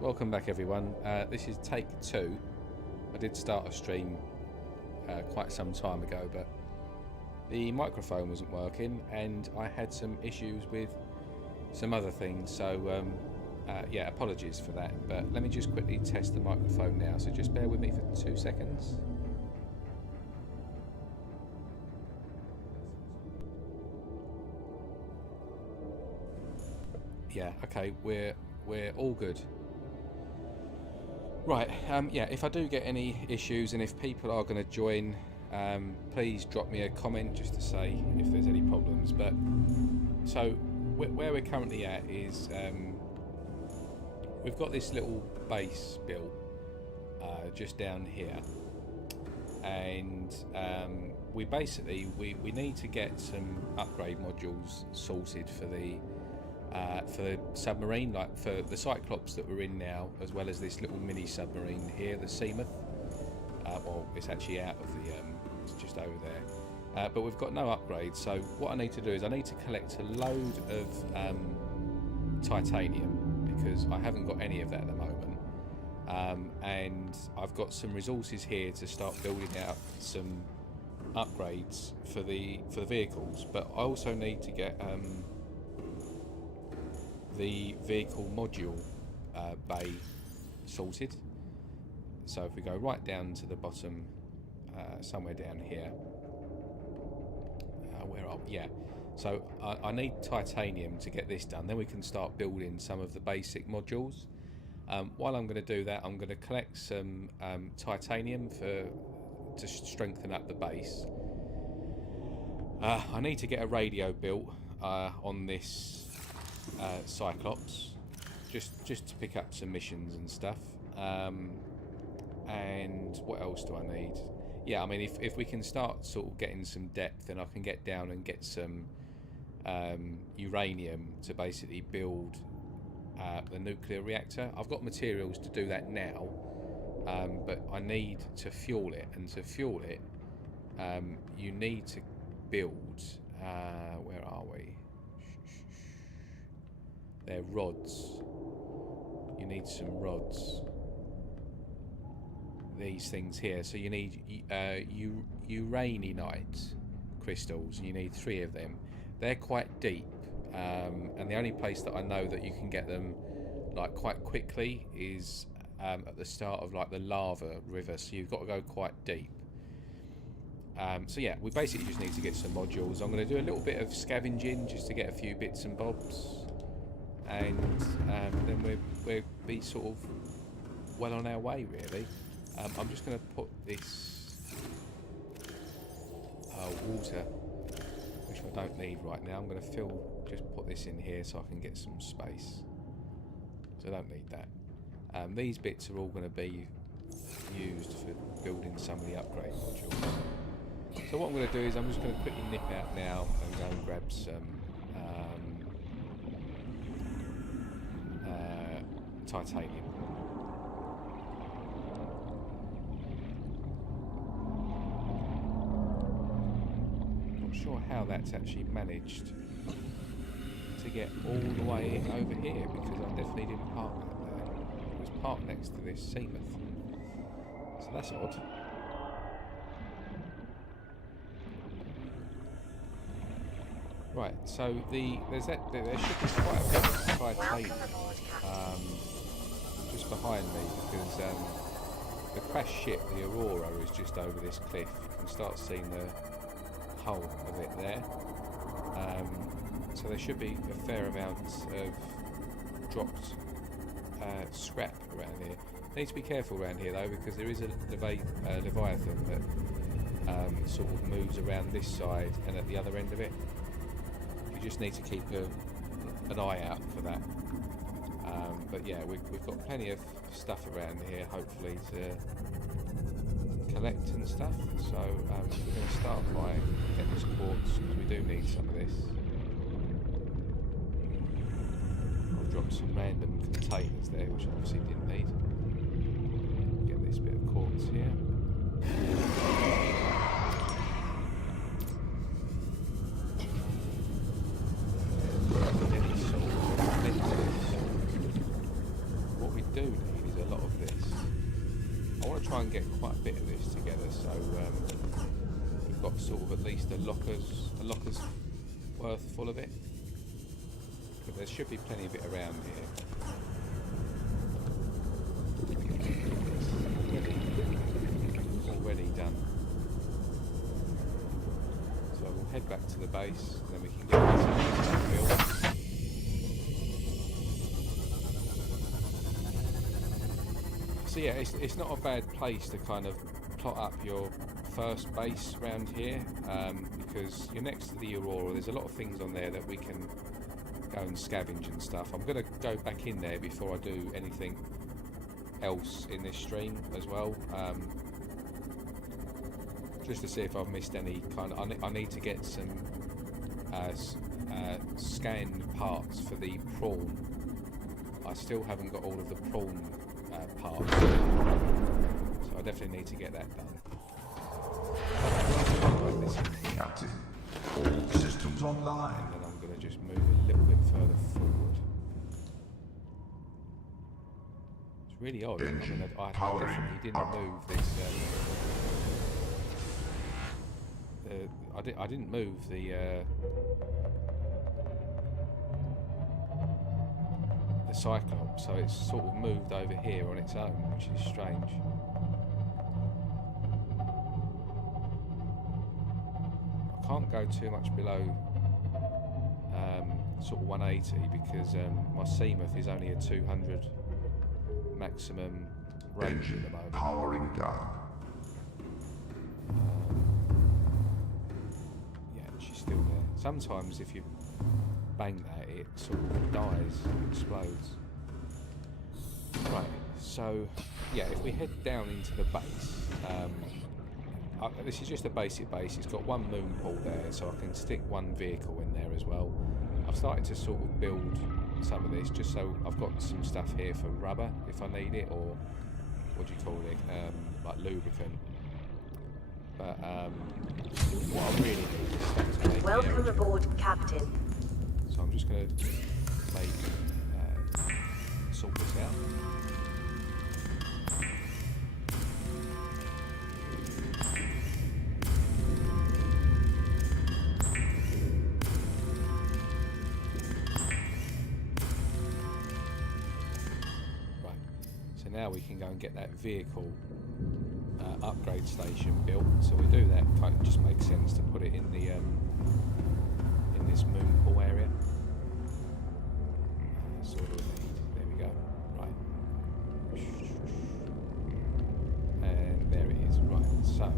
Welcome back everyone. This is take 2. I did start a stream quite some time ago, but the microphone wasn't working and I had some issues with some other things, so yeah, apologies for that, but let me just quickly test the microphone now, so just bear with me for 2 seconds. Yeah, okay, we're all good. Right, yeah, if I do get any issues and if people are going to join, please drop me a comment just to say if there's any problems. But so where we're currently at is we've got this little base built just down here, and we basically we need to get some upgrade modules sorted for the submarine, like for the Cyclops that we're in now, as well as this little mini submarine here, the Seamoth. Well, it's actually out of the, it's just over there. But we've got no upgrades, so what I need to do is I need to collect a load of titanium, because I haven't got any of that at the moment. And I've got some resources here to start building out some upgrades for the vehicles, but I also need to get the vehicle module bay sorted. So if we go right down to the bottom, somewhere down here, where are we? Yeah, so I need titanium to get this done, then we can start building some of the basic modules. While I'm going to do that, I'm going to collect some titanium to strengthen up the base. I need to get a radio built on this Cyclops, just to pick up some missions and stuff. And what else do I need? Yeah, I mean, if we can start sort of getting some depth, then I can get down and get some uranium to basically build the nuclear reactor. I've got materials to do that now, but I need to fuel it, and to fuel it you need to build where are we? They're rods. You need some rods. These things here. So you need uraninite crystals. You need 3 of them. They're quite deep, and the only place that I know that you can get them like quite quickly is at the start of like the lava river. So you've got to go quite deep. So yeah, we basically just need to get some modules. I'm going to do a little bit of scavenging just to get a few bits and bobs. And then we'll be sort of well on our way, really. I'm just going to put this water, which I don't need right now. I'm going to just put this in here so I can get some space. So I don't need that. These bits are all going to be used for building some of the upgrade modules. So what I'm going to do is I'm just going to quickly nip out now and go and grab some titanium. Not sure how that's actually managed to get all the way over here, because I definitely didn't park that there. It was parked next to this Seamoth, so that's odd. Right, so there should be quite a bit of titanium just behind me, because the crashed ship, the Aurora, is just over this cliff. You can start seeing the hull of it there. So there should be a fair amount of dropped scrap around here. Need to be careful around here though, because there is a Leviathan that sort of moves around this side and at the other end of it. You just need to keep an eye out for that. But yeah, we've got plenty of stuff around here, hopefully, to collect and stuff. So we're going to start by getting this quartz, because we do need some of this. I've dropped some random containers there, which I obviously didn't need. Get this bit of quartz here. do need is a lot of this. I want to try and get quite a bit of this together, so we've got sort of at least a locker's worth full of it. But there should be plenty of it around here. Already done. So we'll head back to the base, and then we can get this stuff built. So yeah, it's not a bad place to kind of plot up your first base around here, because you're next to the Aurora. There's a lot of things on there that we can go and scavenge and stuff. I'm going to go back in there before I do anything else in this stream as well, just to see if I've missed any kind of... I need to get some scanned parts for the prawn. I still haven't got all of the prawn parts, so I definitely need to get that done. Captain, all systems online. And then I'm going to just move a little bit further forward. It's really odd. I mean, I definitely didn't move this. I didn't move the Cyclops, so it's sort of moved over here on its own, which is strange. I can't go too much below sort of 180 because my Seamoth is only a 200 maximum range at the moment. Powering down. Yeah, she's still there. Sometimes if you bang that, it sort of dies, explodes. Right, so yeah, if we head down into the base, this is just a basic base. It's got one moon pool there, so I can stick one vehicle in there as well. I've started to sort of build some of this just so I've got some stuff here for rubber if I need it, or what do you call it, like lubricant. But what I really need is stuff to make. Welcome aboard, Captain. So I'm just going to sort this out. Right, so now we can go and get that vehicle upgrade station built. So we do that, kind of just makes sense to put it in the in this moon pool area. Sort of need. There we go. Right. And there it is. Right. So,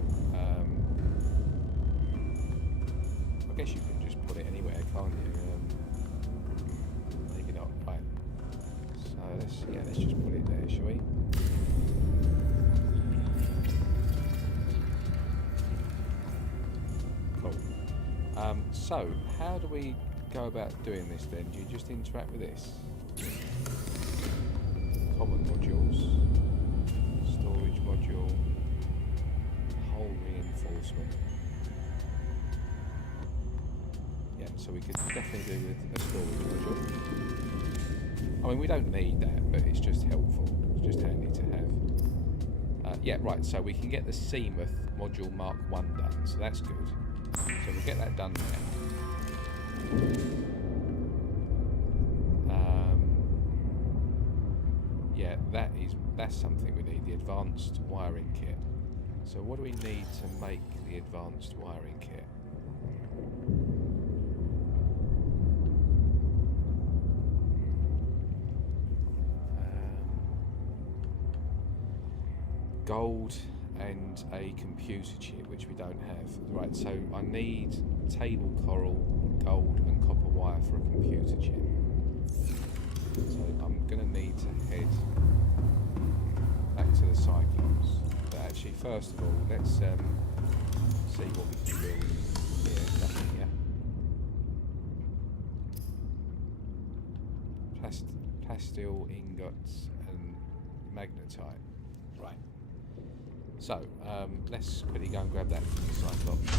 I guess you can just put it anywhere, can't you? Maybe not. Right. So let's just put it there, shall we? Cool. So how do we go about doing this then? Do you just interact with this? Common modules, storage module, hull reinforcement. Yeah, so we could definitely do with a storage module. I mean, we don't need that, but it's just helpful. It's just handy to have. Yeah, right, so we can get the Seamoth module Mark 1 done, so that's good. So we'll get that done now. Yeah, that's something we need, the advanced wiring kit. So what do we need to make the advanced wiring kit? Gold and a computer chip, which we don't have. Right, so I need table coral, gold and copper wire for a computer chip. So I'm going to need to head back to the Cyclops. But actually, first of all, let's see what we can do here. Nothing yet. Plasteel ingots and magnetite. Right. So, let's quickly go and grab that from the Cyclops.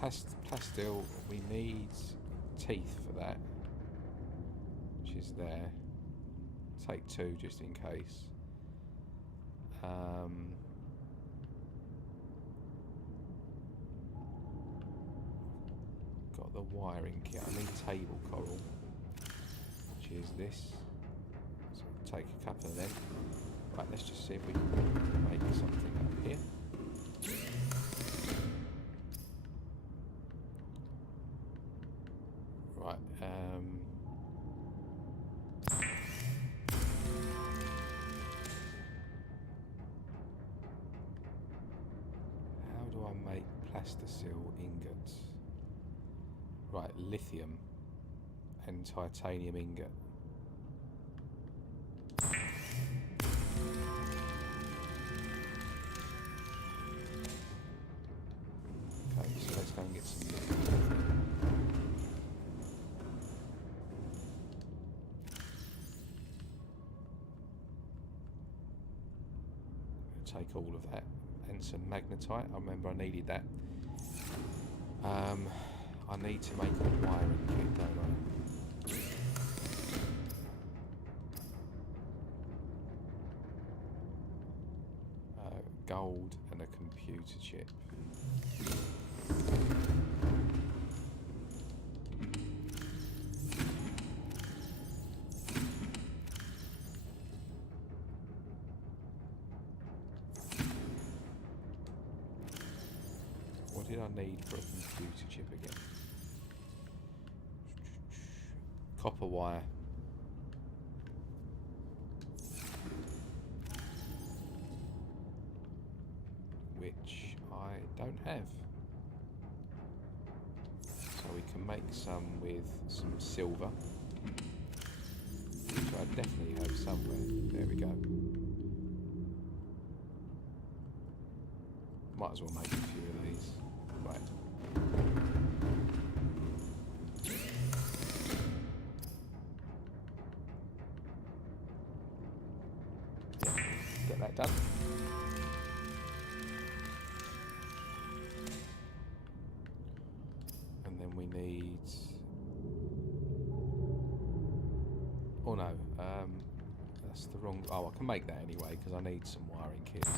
Plastil, we need teeth for that, which is there. Take 2 just in case. Got the wiring kit. I need table coral, which is this. So take a couple of them. Right, let's just see if we can make something up here. Right, how do I make plasticil ingots? Right, lithium and titanium ingot. Okay, so let's go and get some lithium. Take all of that and some magnetite. I remember I needed that. I need to make a wiring kit, don't I? Gold and a computer chip. What did I need for a computer chip again? Copper wire. Which I don't have. So we can make some with some silver. Which I definitely have somewhere. There we go. Might as well make a few of these. Right. Get that done. And then we need... Oh no, that's the wrong... Oh, I can make that anyway because I need some wiring kits.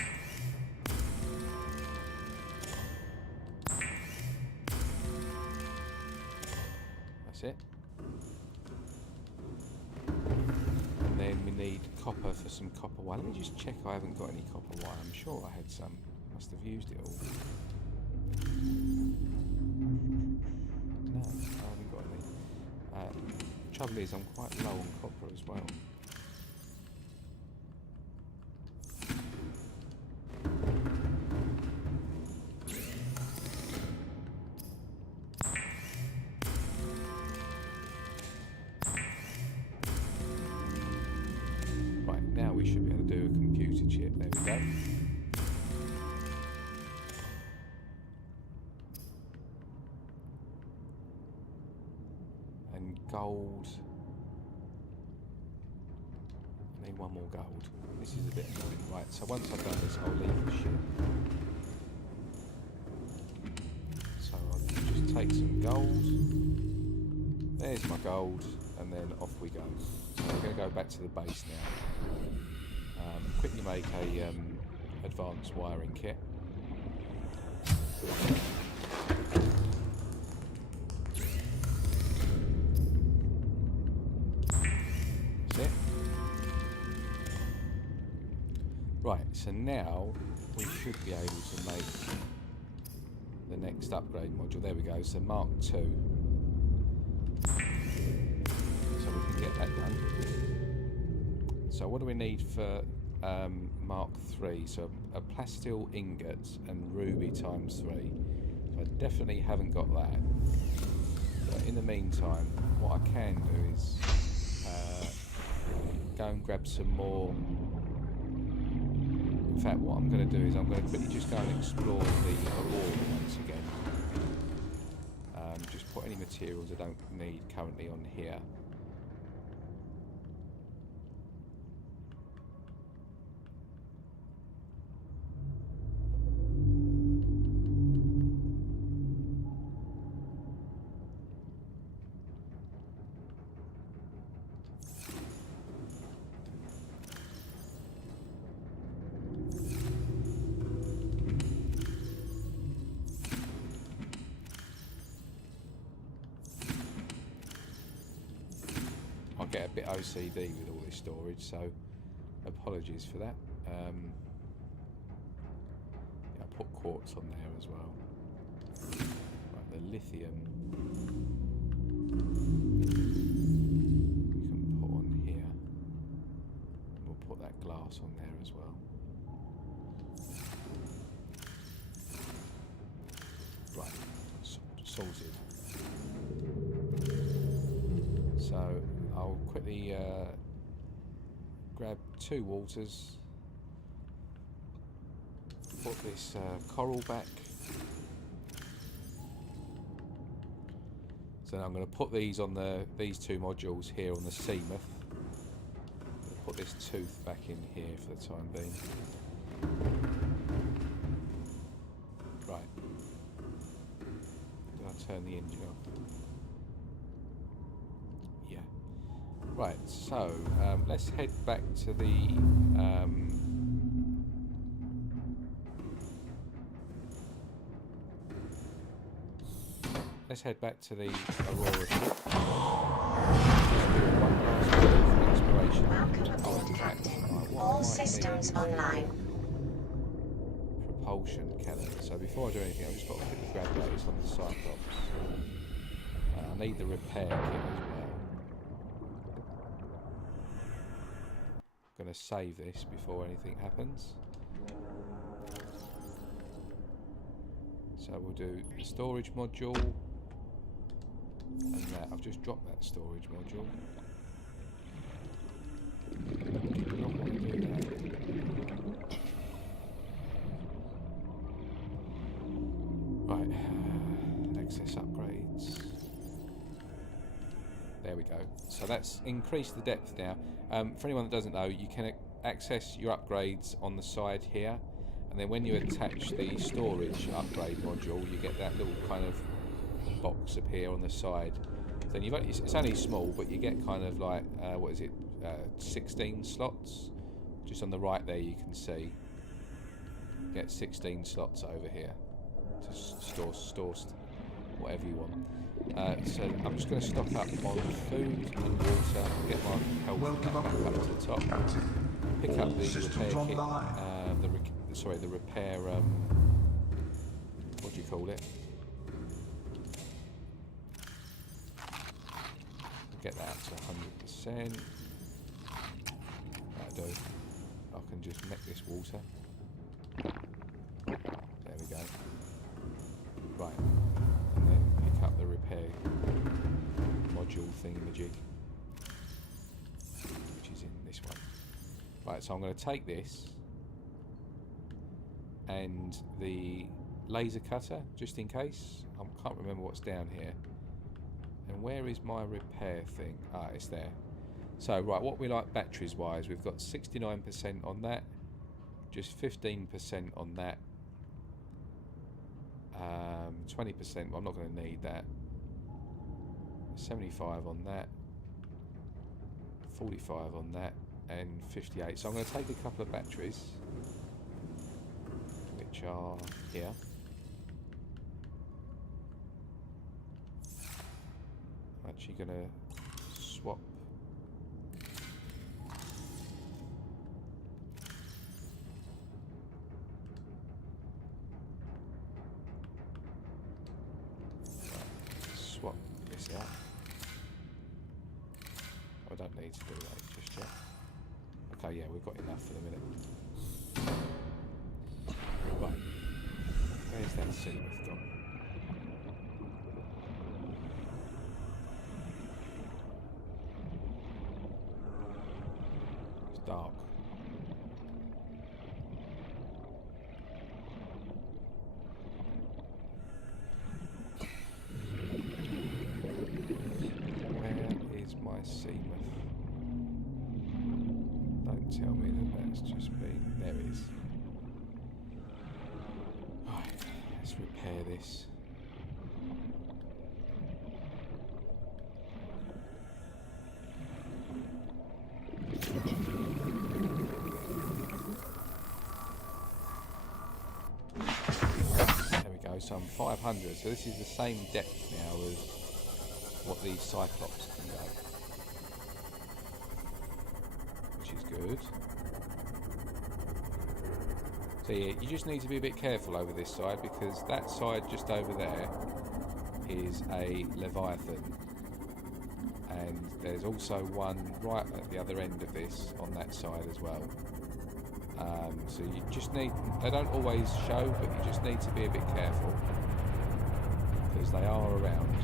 That's it. And then we need copper for some copper wire. Let me just check I haven't got any copper wire. I'm sure I had some. Must have used it all. No, I haven't got any. Trouble is, I'm quite low on copper as well. Right, now we should be able to do a computer chip. There we go. And gold. I need one more gold. This is a bit annoying. Right, so once I've done this, I'll leave the ship. So I'll just take some gold. There's my gold, and then off we go. So we're going to go back to the base now. Quickly make a advanced wiring kit. That's it. Right, so now we should be able to make the next upgrade module. There we go, so Mark II. So we can get that done. So what do we need for Mark III? So a plastil ingot and ruby ×3. So I definitely haven't got that. But in the meantime, what I can do is go and grab some more. In fact, what I'm going to do is I'm going to quickly just go and explore the aurora once again. Just put any materials I don't need currently on here. get a bit OCD with all this storage, so apologies for that. Yeah, I put quartz on there as well. Right, the lithium we can put on here. We'll put that glass on there as well. Right, sorted. So I'll quickly grab 2 waters, put this coral back. So now I'm going to put these on these 2 modules here on the seamoth. Put this tooth back in here for the time being. Right. Did I turn the engine off? Yeah. Right, so let's head back to the Aurora ship. Exploration. Welcome, Captain. All systems online. Propulsion cannon. So before I do anything, I've just got to quickly grab those on the Cyclops. I need the repair kit as well. I'm going to save this before anything happens. So we'll do the storage module. And that, I've just dropped that storage module. Not want to do that. Right, access upgrades. There we go. So that's increased the depth now. For anyone that doesn't know, you can access your upgrades on the side here, and then when you attach the storage upgrade module, you get that little kind of box appear on the side. Then you've it's only small, but you get kind of like 16 slots. Just on the right there, you can see you get 16 slots over here to store whatever you want. So I'm just going to stock up on food and water, get my health back up to the top, pick up the repair kit, the repair, what do you call it? Get that up to 100%. That'll do. I can just make this water. There we go. Right. And then pick up the repair module thingamajig, which is in this one. Right, so I'm going to take this and the laser cutter, just in case. I can't remember what's down here. And where is my repair thing? Ah, it's there. So, right, what we like batteries wise, we've got 69% on that, just 15% on that, 20%, well, I'm not going to need that, 75 on that, 45 on that, and 58. So I'm going to take a couple of batteries, which are here. I'm actually going to swap this out. I don't need to do that just yet. Okay, yeah, we've got enough for the minute. Right, where's that seamoth gone? It's dark. Seamoth. Don't tell me that that's just been... There it is. Right, let's repair this. There we go, so I'm 500. So this is the same depth now as what these Cyclops can go. is good. So yeah, you just need to be a bit careful over this side, because that side just over there is a Leviathan. And there's also one right at the other end of this on that side as well. So you just need, they don't always show, but you just need to be a bit careful, because they are around.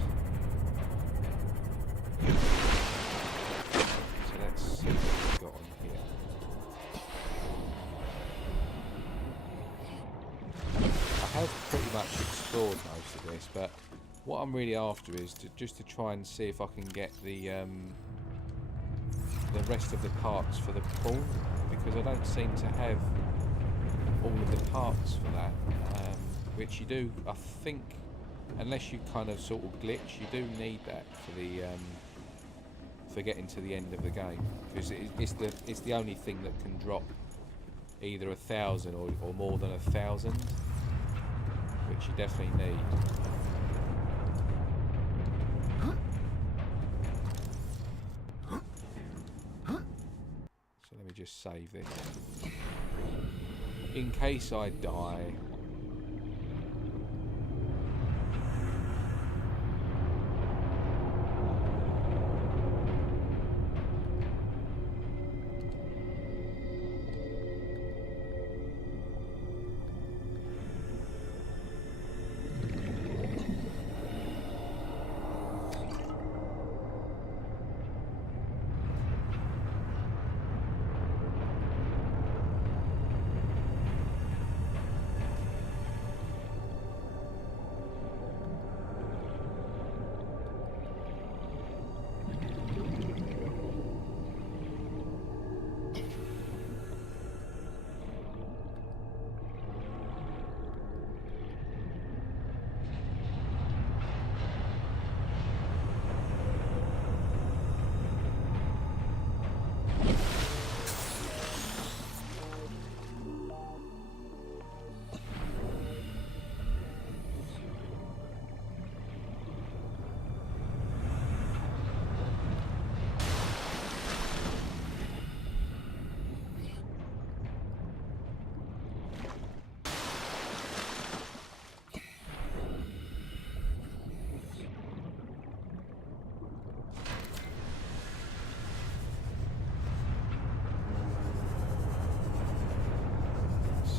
So let's see what we've got on here. I have pretty much explored most of this, but what I'm really after is just to try and see if I can get the rest of the parts for the prawn, because I don't seem to have all of the parts for that, which you do, I think, unless you kind of sort of glitch, you do need that for the for getting to the end of the game, because it's the only thing that can drop either 1,000 or more than 1,000, which you definitely need. So let me just save this in case I die.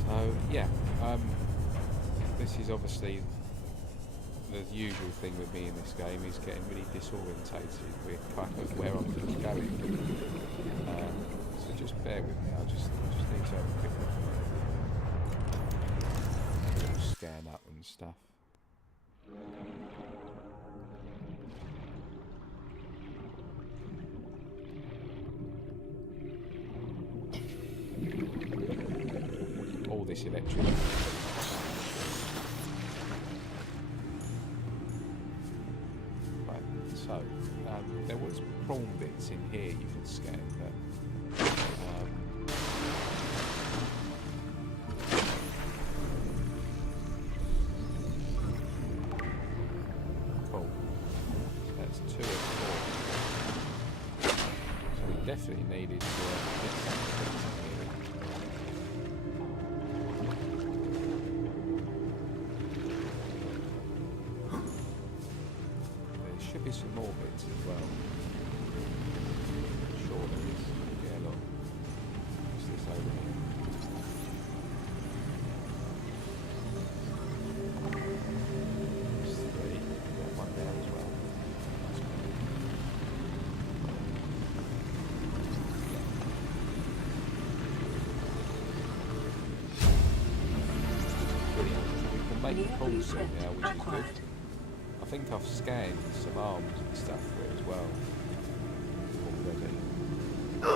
So yeah, this is obviously the usual thing with me in this game, is getting really disorientated with kind of where I'm going. So just bear with me. I just need to have a quick little scan up and stuff. All this electric. Right, so there was prawn bits in here you could scan, but cool. So that's 2 of 4. So we definitely needed to get some bits in here. Should be some more bits as well. I'm sure there is. Yeah, look. What's this over here? There's 3. Got one there as well. Brilliant. We can make a call soon now, which is good. I think I've scanned some arms and stuff for it as well already. No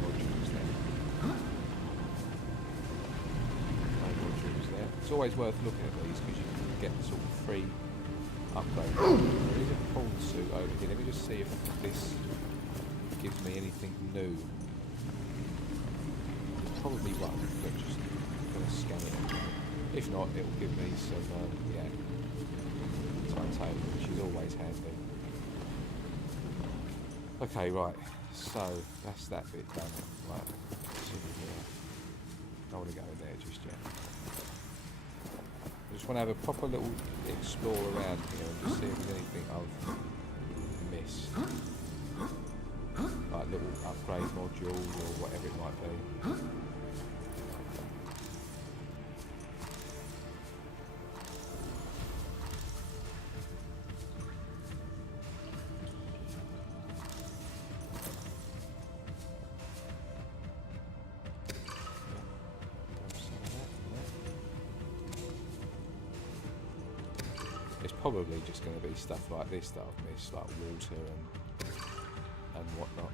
modules there. No modules there. It's always worth looking at these, because you can get sort of free upgrade. There is a prawn suit over here. Let me just see if this gives me anything new. It probably won't, but just going to scan it. If not, it will give me some, yeah. Titanium, which is always handy. Okay, right. So that's that bit done. Right. Let's see here. I don't want to go in there just yet. I just want to have a proper little explore around here and just see if there's anything I've missed. Like little upgrade modules or whatever it might be. It's probably just going to be stuff like this that I've missed, like water and whatnot.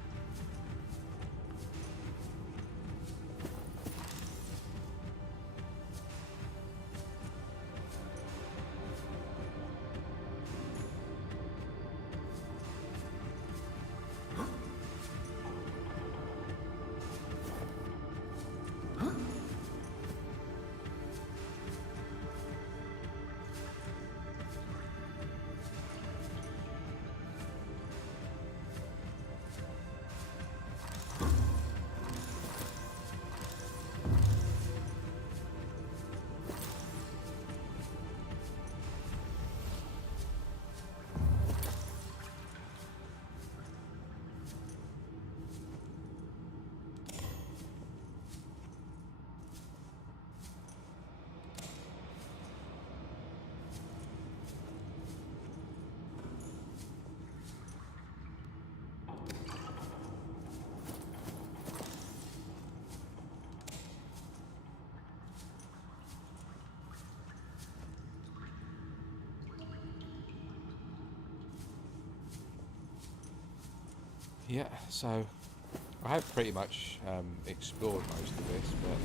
Yeah, so I have pretty much explored most of this, but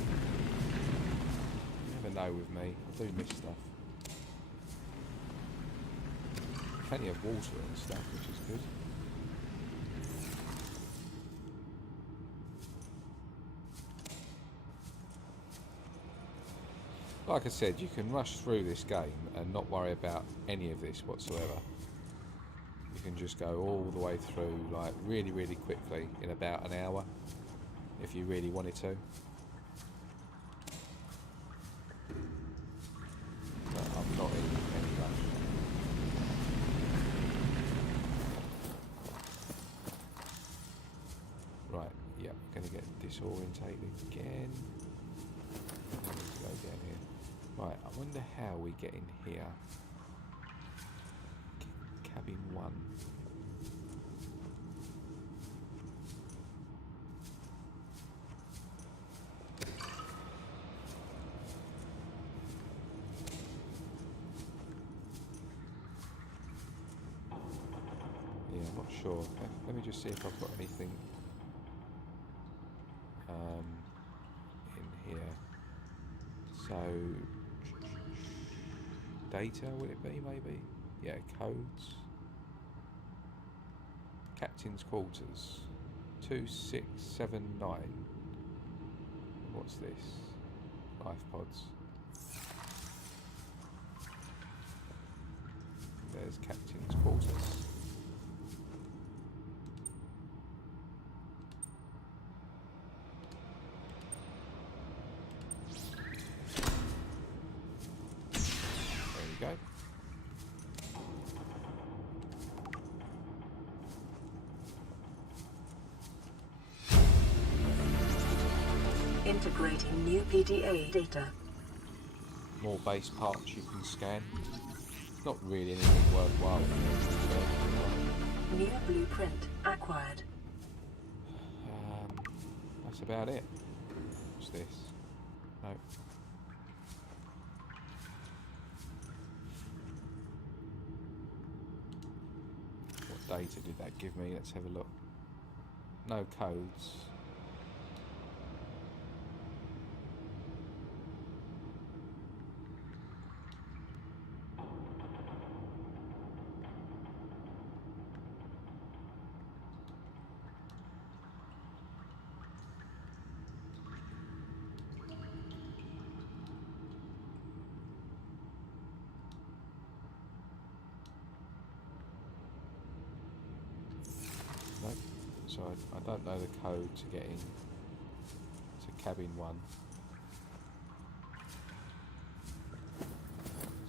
you never know with me. I do miss stuff. Plenty of water and stuff, which is good. Like I said, you can rush through this game and not worry about any of this whatsoever. You can just go all the way through like really, really quickly in about an hour if you really wanted to. But I'm not in any rush. Right, yeah, I'm going to get disorientated again. I need to go down here. Right, I wonder how we get in here. Cabin 1. Yeah, I'm not sure. Let me just see if I've got anything in here. So, data, would it be maybe? Yeah, codes. Captain's quarters. 2679. What's this? Life pods. There's Captain's quarters. There you go. Integrating new PDA data. More base parts you can scan. Not really anything worthwhile. New blueprint acquired. That's about it. What's this? No. What data did that give me? Let's have a look. No codes. Nope. don't know the code to get in to cabin 1.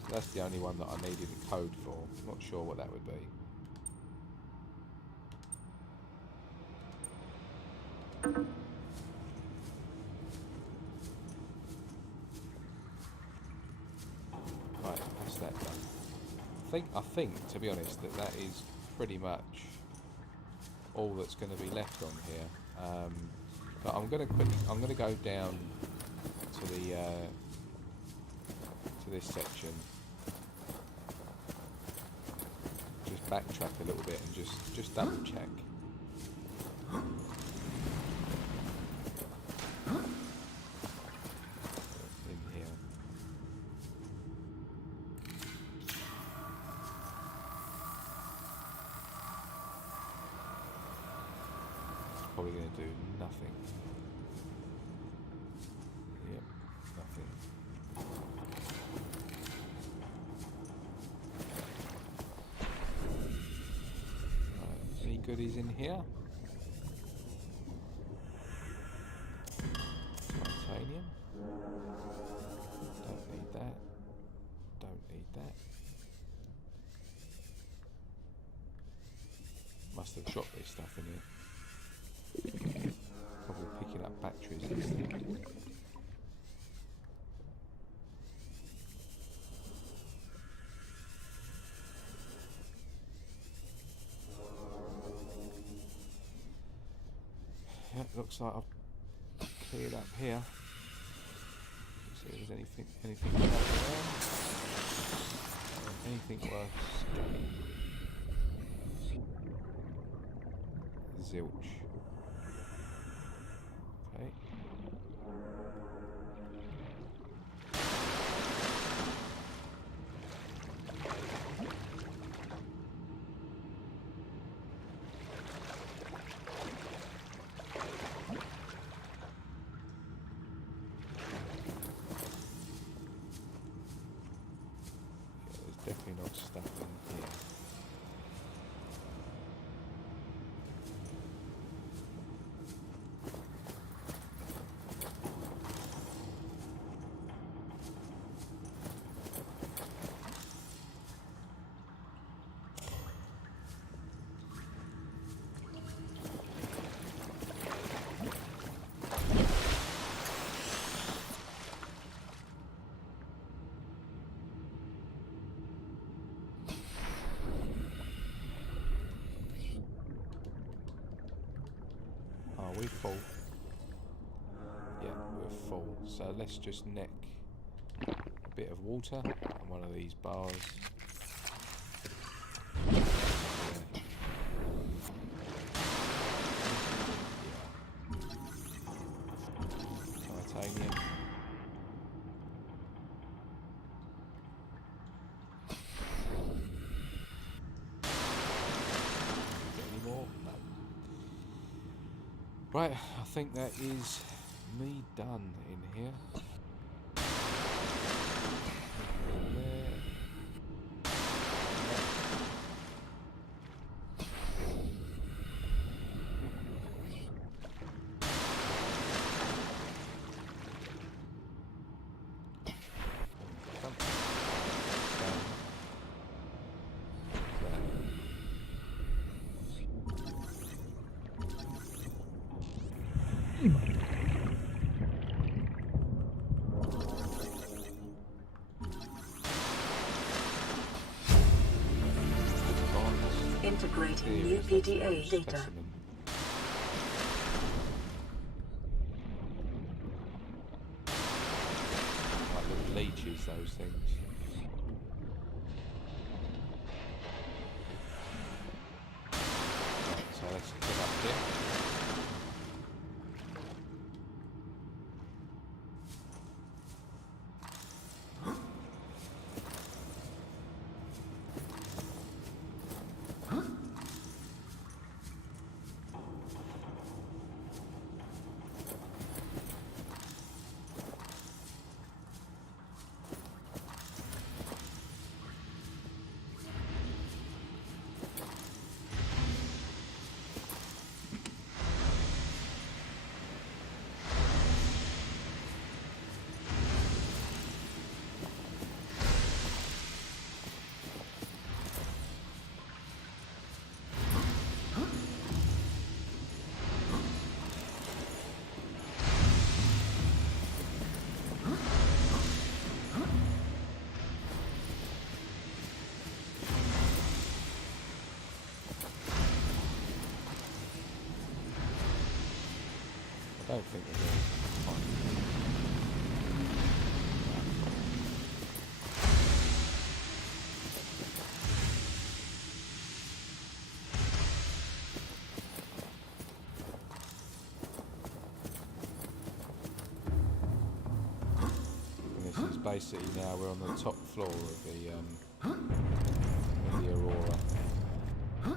So that's the only one that I needed a code for. Not sure what that would be. Right, that's that done. I think, to be honest, that is pretty much all that's going to be left on here. But I'm going to go down to the to this section, just backtrack a little bit and just double check. In here. Probably going to do nothing. Yep, nothing. Right, any goodies in here? Titanium. Don't need that. Don't need that. Must have dropped this stuff in here. Probably picking up batteries and stuff. Yeah, looks like I've cleared up here. Let's see if there's anything over there. Anything worth scanning. Zilch. Okay. There's definitely not stuff in here. Are we full? Yeah, we're full. So let's just neck a bit of water on one of these bars. Titanium. Any more? No. Right, I think that is me done in here. Integrating new PDA data. Specimen. Like little leeches, those things. Right, so let's get up here. don't think we're going to find it. Basically now we're on the top floor of the Aurora.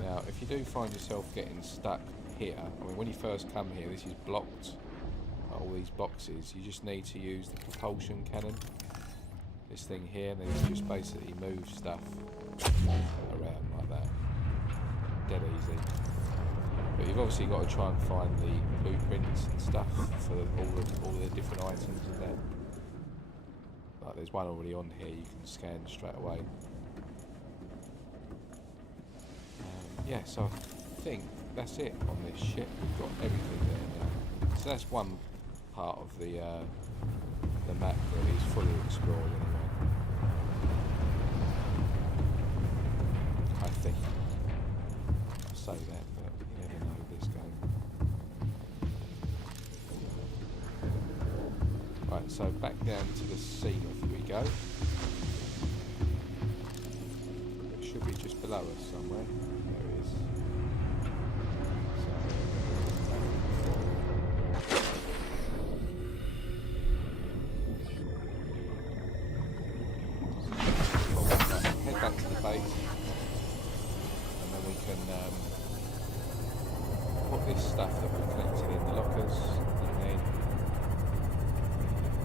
Now if you do find yourself getting stuck here, I mean when you first come here this is blocked by all these boxes, you just need to use the propulsion cannon, this thing here, and then you just basically move stuff around like that. Dead easy. But you've obviously got to try and find the blueprints and stuff for all the different items in there. Like there's one already on here you can scan straight away. Yeah, so I think that's it on this ship. We've got everything there now. So that's one part of the map that is fully explored anyway. I think. I say that, but you never know with this game. Right, so back down to the zenith we go. It should be just below us somewhere. There it is. So, head back to the base, and then we can put this stuff that we collected in the lockers, and then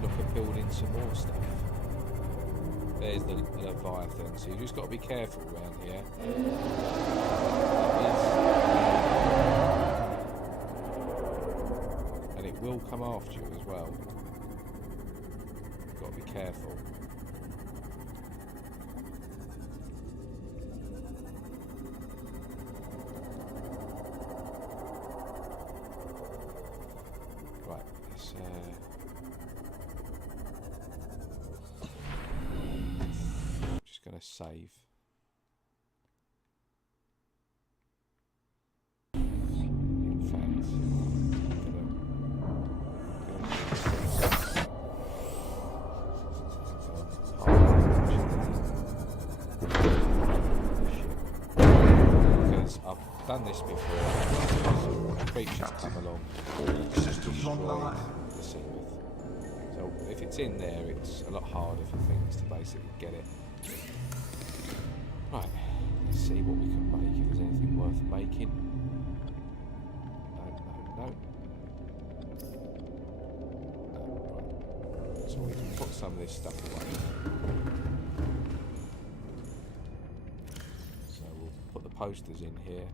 look at building some more stuff. There's the Leviathan, so you just got to be careful around here. And it will come after you as well. Got to be careful. Right, let's going to save. In fact, because I've done this before. Creatures come along. Systems online. The zenith. So if it's in there, it's a lot harder for things to basically get it. Right, let's see what we can make, if there's anything worth making. No. Right. So we can put some of this stuff away. So we'll put the posters in here.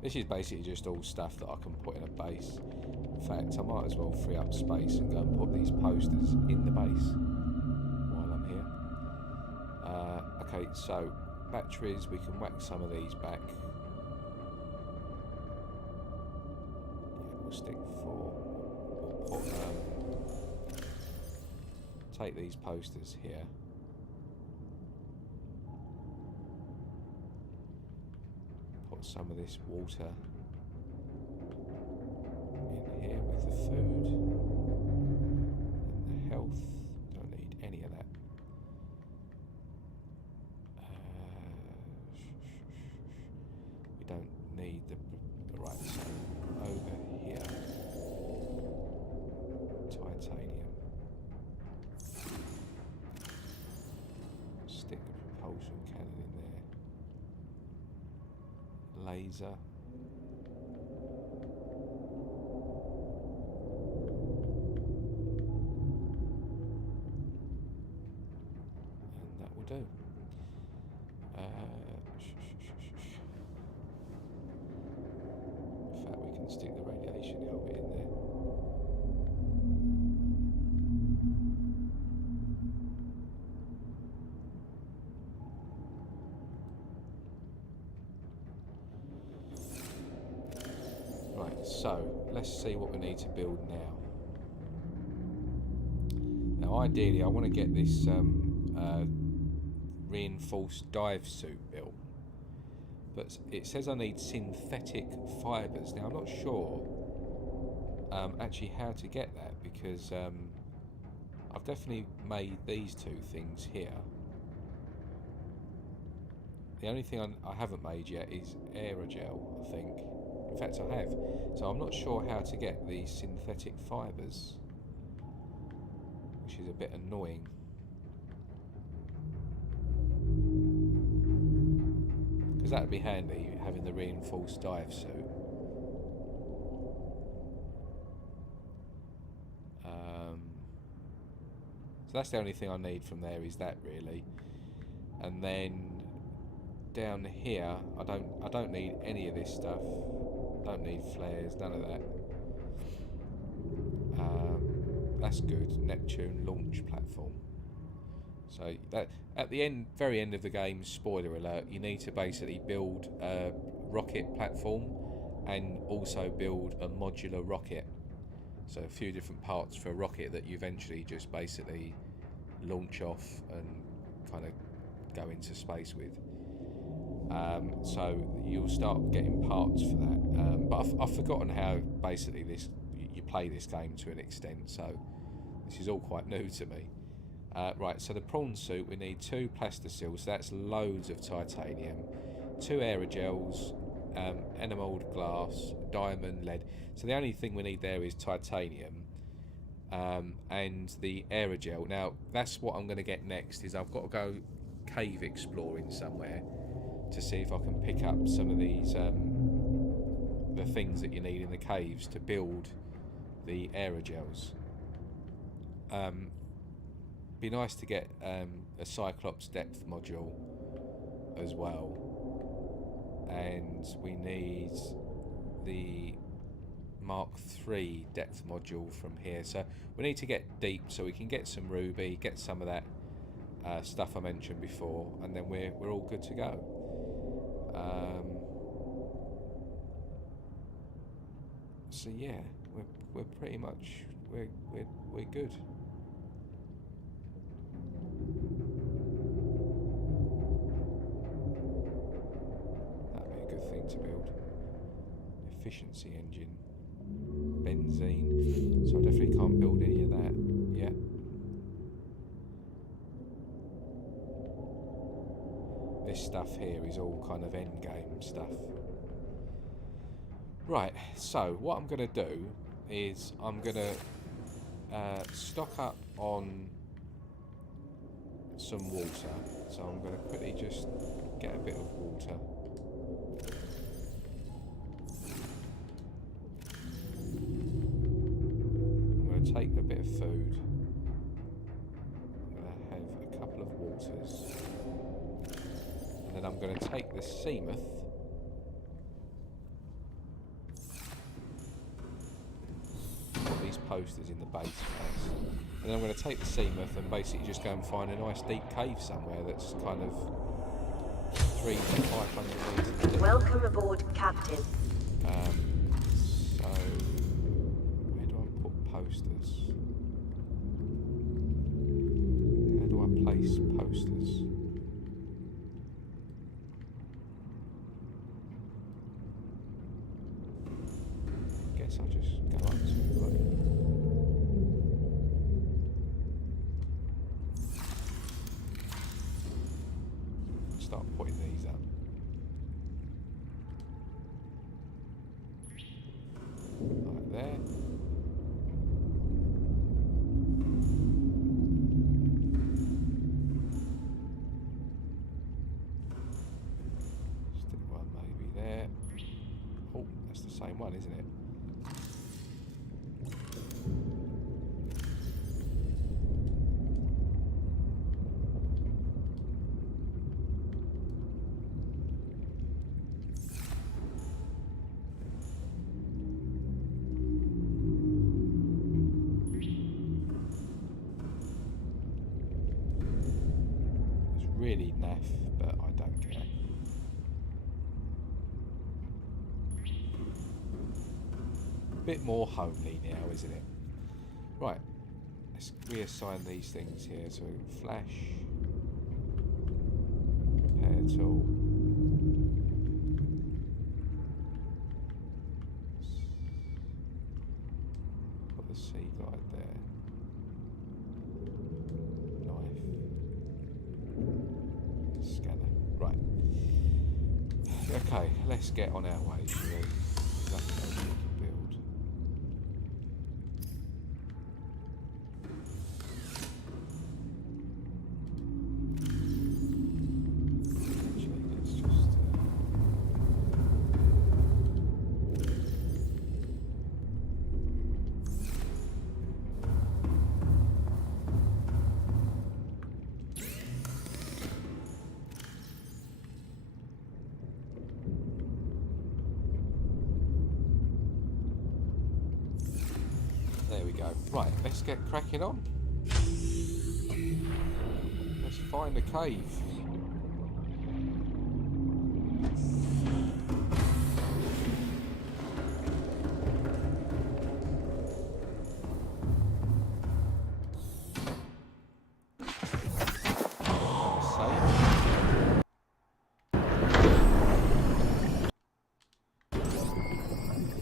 This is basically just all stuff that I can put in a base. In fact, I might as well free up space and go and put these posters in the base while I'm here. Okay, so batteries, we can whack some of these back. Yeah, we'll stick 4. We'll put, take these posters here. Put some of this water in here with the food and the health. Don't need any of that. We don't need the right, so over here, titanium. Stick the propulsion cannon in there. Laser. And that will do. In fact, we can stick the radiation helmet in there. Right, so let's see what we need to build now. Now, ideally, I want to get this reinforced dive suit built. But it says I need synthetic fibres. Now I'm not sure actually how to get that, because I've definitely made these two things here. The only thing I haven't made yet is aerogel, I think. In fact, I have. So I'm not sure how to get these synthetic fibres, which is a bit annoying. Because that would be handy, having the reinforced dive suit. So that's the only thing I need from there, is that really. And then down here, I don't need any of this stuff. Don't need flares, none of that. That's good. Neptune launch platform. So that at the end, very end of the game, spoiler alert, you need to basically build a rocket platform and also build a modular rocket. So a few different parts for a rocket that you eventually just basically launch off and kind of go into space with. So you'll start getting parts for that. But I've forgotten how basically you play this game to an extent. So this is all quite new to me. Right, so the prawn suit, we need 2 plasticils, so that's loads of titanium, 2 aerogels, enameled glass, diamond, lead. So the only thing we need there is titanium and the aerogel. Now, that's what I'm going to get next, is I've got to go cave exploring somewhere to see if I can pick up some of these, the things that you need in the caves to build the aerogels. Be nice to get a Cyclops depth module as well, and we need the Mark III depth module from here. So we need to get deep so we can get some ruby, get some of that stuff I mentioned before, and then we're all good to go. So yeah, we're pretty much we're good. Thing to build. Efficiency engine, benzene, so I definitely can't build any of that yet. This stuff here is all kind of end game stuff. Right, so what I'm going to do is I'm going to stock up on some water, so I'm going to quickly just get a bit of water. Take a bit of food. I'm going to have a couple of waters, and then I'm going to take the seamoth put these posters in the base first, and then I'm going to take the seamoth and basically just go and find a nice deep cave somewhere that's kind of 300 to 500 meters deep. Welcome aboard, Captain. So posters. How do I place posters? I guess I'll just go up to it. Start putting these up. Like there. Same one, isn't it? It's really naff, but I don't care. Bit more homely now, isn't it? Right, let's reassign these things here. So flash, repair tool, Right. Okay, let's get on our way. There's nothing else we can build. Actually, let's just... There we go. Right, let's get cracking on. Let's find a cave.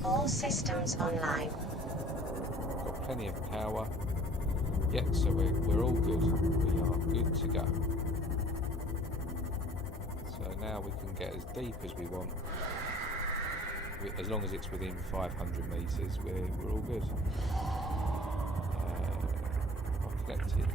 All systems online. Got plenty of power. Yeah, so we're all good. We are good to go. So now we can get as deep as we want. As long as it's within 500 metres, we're all good. I've collected.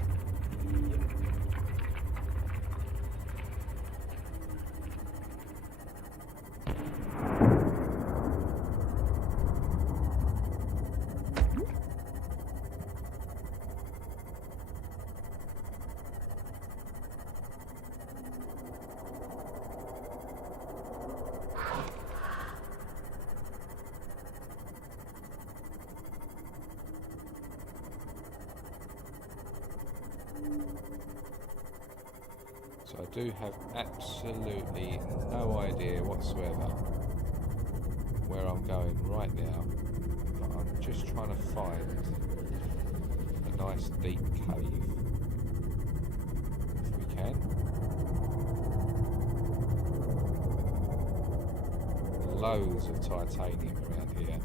So I do have absolutely no idea whatsoever where I'm going right now, but I'm just trying to find a nice deep cave, if we can. Loads of titanium around here.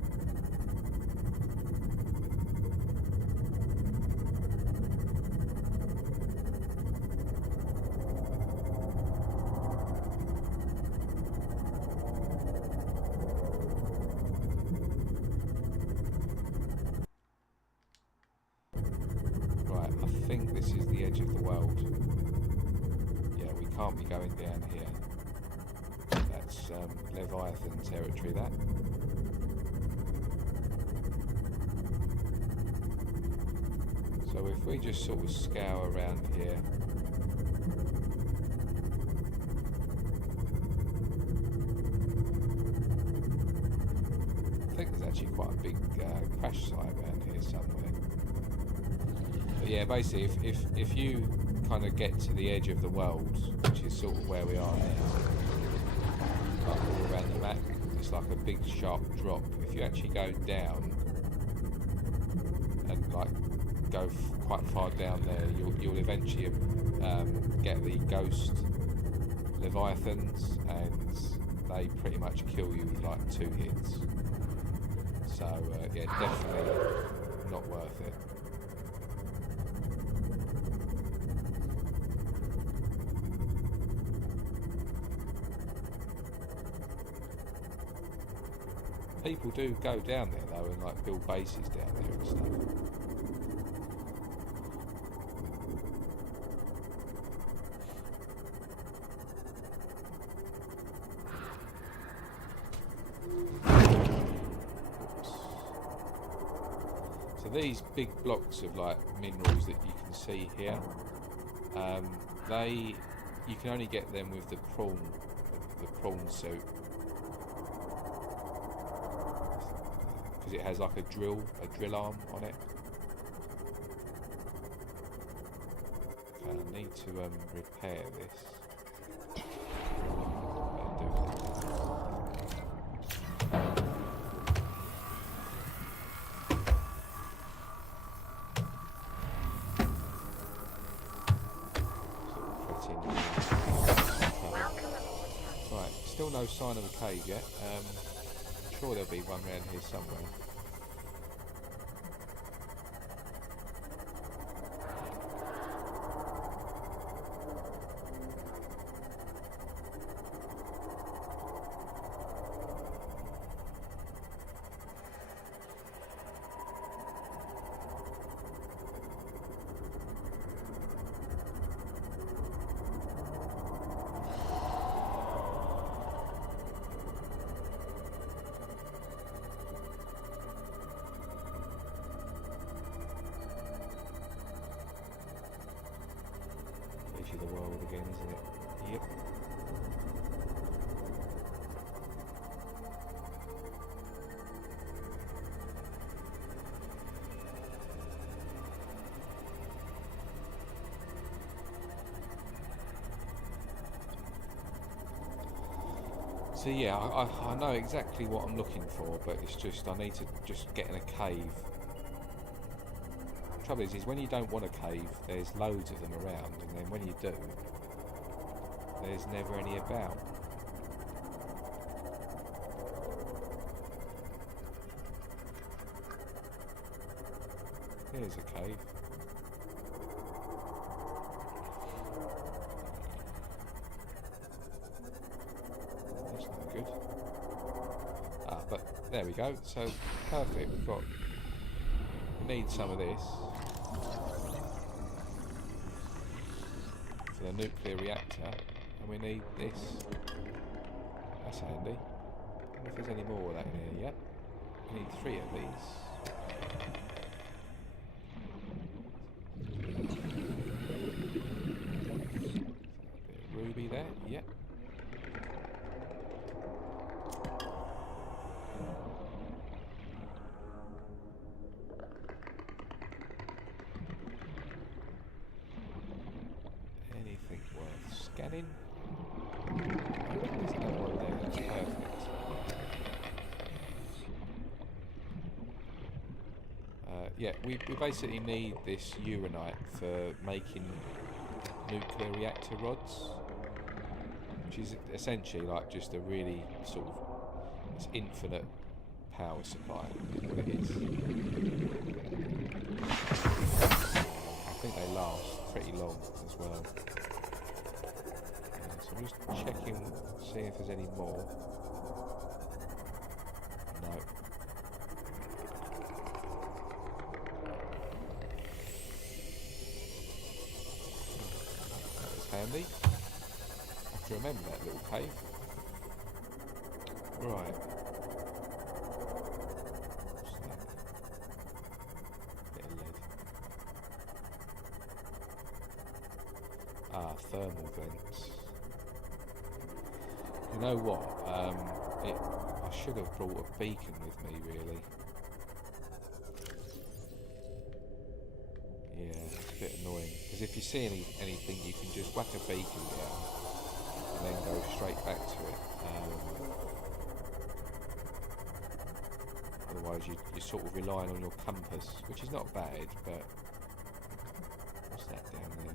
I think this is the edge of the world. Yeah, we can't be going down here. That's Leviathan territory, that. So if we just sort of scour around here. I think there's actually quite a big crash site around here somewhere. But yeah, basically, if you kind of get to the edge of the world, which is sort of where we are now, like all around the map, it's like a big sharp drop. If you actually go down and like go quite far down there, you'll eventually get the ghost leviathans, and they pretty much kill you with like 2 hits. So yeah, definitely not worth it. People do go down there though and like build bases down there and stuff. Oops. So these big blocks of like minerals that you can see here, you can only get them with the prawn suit. Because it has like a drill arm on it. Okay, I need to repair this. Right, still no sign of a cave yet. I'm sure there'll be one around here somewhere. of the world again, isn't it? Yep. So yeah, I know exactly what I'm looking for, but it's just I need to just get in a cave. The trouble is when you don't want a cave, there's loads of them around, and then when you do, there's never any about. Here's a cave. That's not good. Ah, but there we go. So perfect. We need some of this for the nuclear reactor, and we need this. That's handy. I wonder if there's any more of that in here yet. We need 3 of these. Ruby there, yep. Anything worth scanning? There's no one there, that's perfect. Yeah, we basically need this uranite for making nuclear reactor rods, which is essentially like just a really sort of, it's infinite power supply, what it is. I think they last pretty long as well. So I'm just checking, seeing if there's any more. No. Handy. I have to remember that little cave. Right. What's that? Bit of lead. Ah, thermal vents. You know what? I should have brought a beacon with me, really. Yeah, it's a bit annoying, because if you see anything, you can just whack a beacon down and then go straight back to it. Otherwise you're sort of relying on your compass, which is not bad, but what's that down there?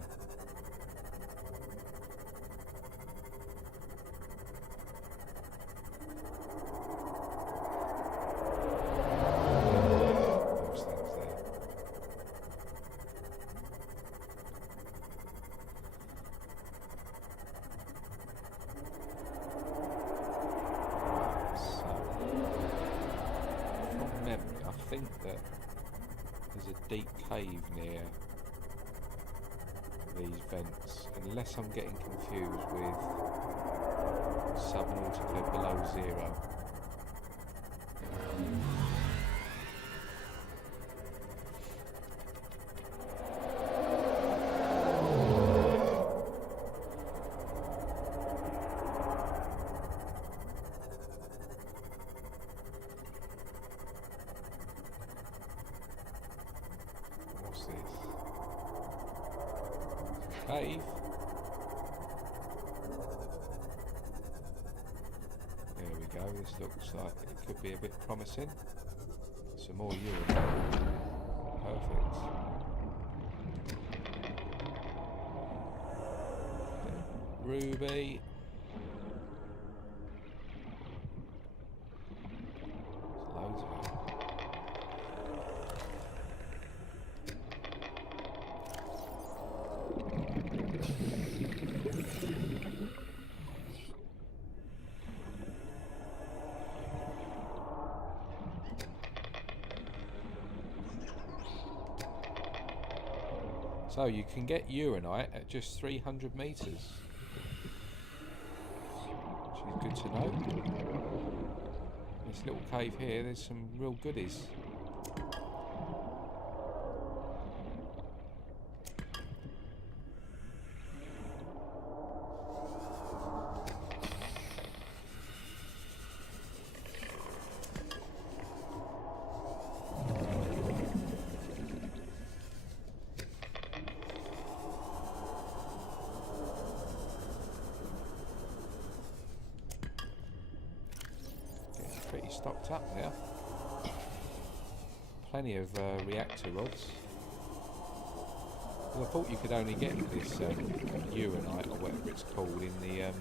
Those things there. I think that there's a deep cave near these vents, unless I'm getting confused with Subnautica below zero. What's this? Cave. There we go. This looks like it could be a bit promising. Some more urine. Perfect. Ruby. There's loads of it. So you can get uranite at just 300 meters, which is good to know. This little cave here, there's some real goodies. stocked up now. Plenty of reactor rods. Well, I thought you could only get this uranite or whatever it's called in the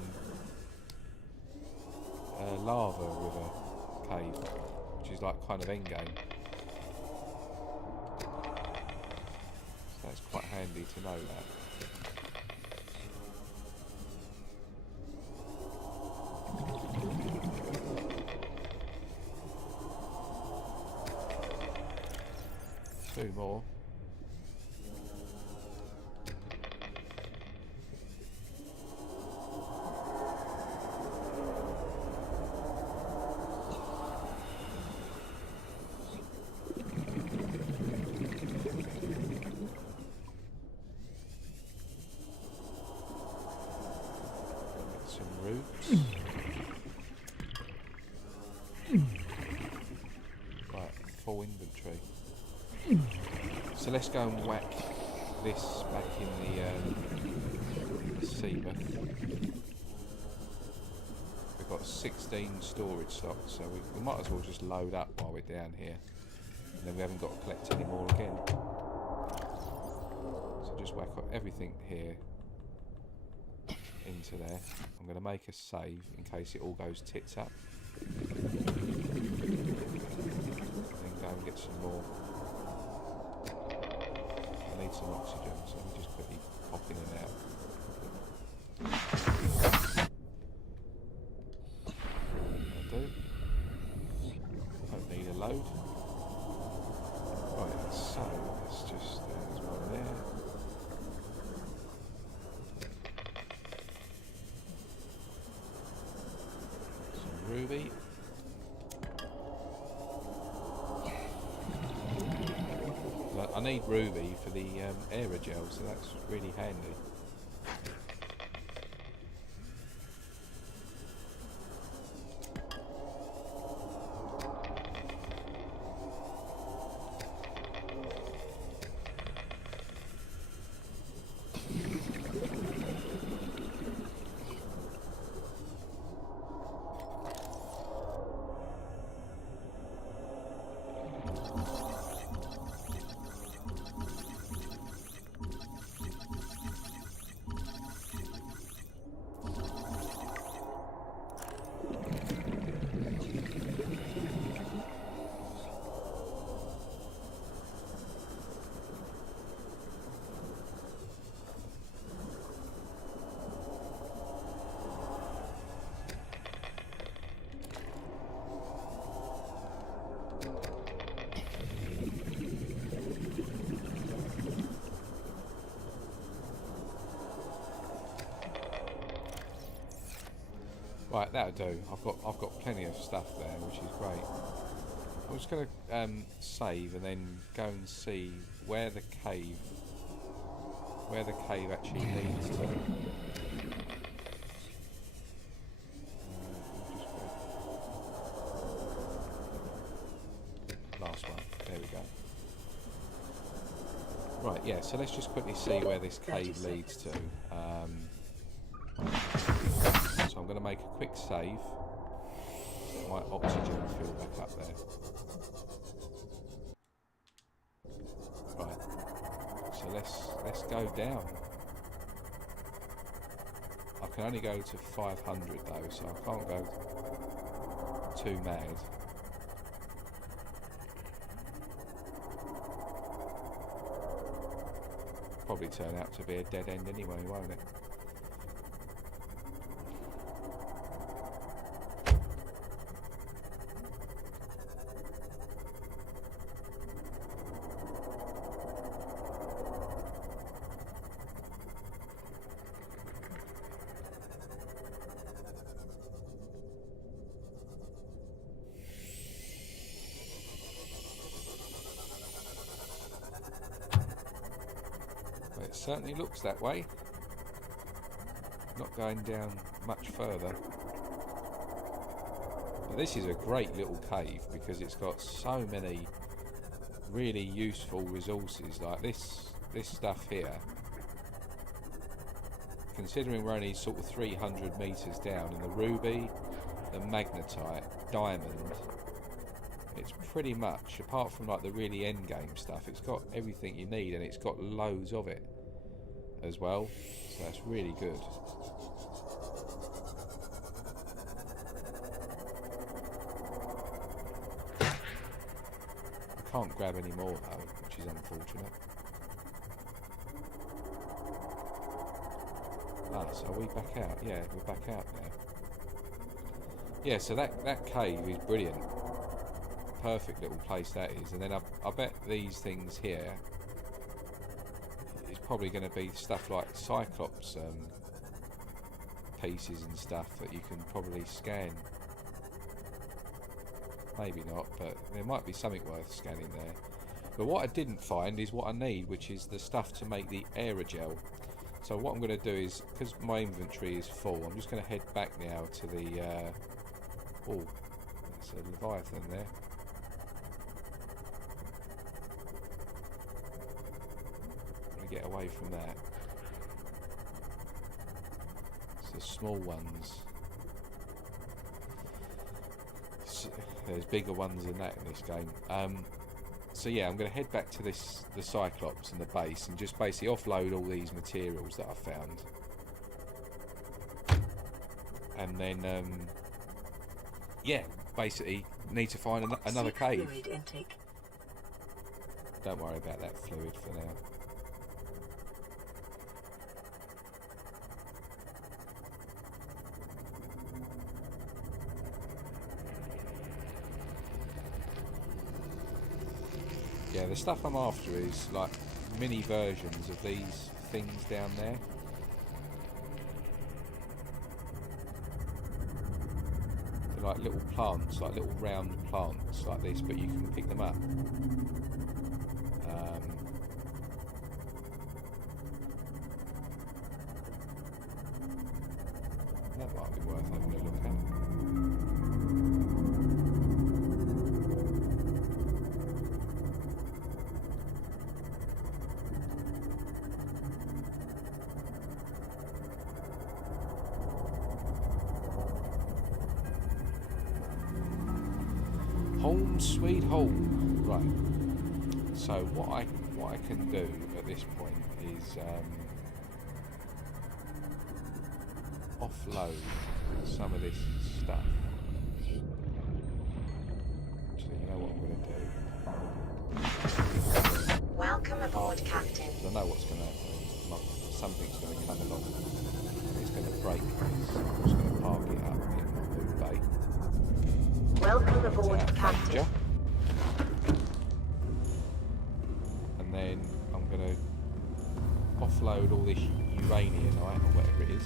lava river cave, which is like kind of endgame. So that's quite handy to know that. Two more. Right, full inventory. So let's go and whack this back in the seabed. We've got 16 storage slots, so we might as well just load up while we're down here. And then we haven't got to collect any more again. So just whack up everything here into there. I'm going to make a save in case it all goes tits up. And then go and get some more. I need some oxygen, so let me just quickly pop in and out. I do. Don't need a load. Right, so let's just, there's one there. Ruby. But I need ruby for the aerogel, so that's really handy. Right, that'll do. I've got plenty of stuff there, which is great. I'm just going to save and then go and see where the cave actually leads to. Last one. There we go. Right, yeah. So let's just quickly see where this cave leads to. So I'm going to make a quick save. Let my oxygen fill back up there. Right. So let's go down. I can only go to 500 though, so I can't go too mad. Probably turn out to be a dead end anyway, won't it? It certainly looks that way. Not going down much further. But this is a great little cave because it's got so many really useful resources like this stuff here. Considering we're only sort of 300 meters down, and the ruby the magnetite, diamond, it's pretty much, apart from like the really end game stuff, it's got everything you need, and it's got loads of it as well, so that's really good. I can't grab any more though, which is unfortunate. Ah, so are we back out? Yeah, we're back out now. Yeah, so that cave is brilliant. Perfect little place that is. And then I bet these things here is probably going to be stuff like Cyclops pieces and stuff that you can probably scan. Maybe not, but there might be something worth scanning there. But what I didn't find is what I need, which is the stuff to make the aerogel. So what I'm going to do is, because my inventory is full, I'm just going to head back now to the... oh, there's a Leviathan there. I'm going to get away from that. It's the small ones. There's bigger ones than that in this game. So yeah, I'm going to head back to the Cyclops and the base and just basically offload all these materials that I found. And then, yeah, basically need to find another cave. Don't worry about that fluid for now. Yeah, the stuff I'm after is like mini versions of these things down there. They're like little plants, like little round plants like this, but you can pick them up. That might be worth having a look at. Home sweet home. Right. So what I can do at this point is offload some of this stuff. Actually, you know what I'm going to do? Welcome aboard, Captain. I know what's going to happen. Something's going to come along. It's going to break this. I'm just going to park it up in my boot bay. Welcome aboard, Captain. And then I'm going to offload all this uraninite or whatever it is.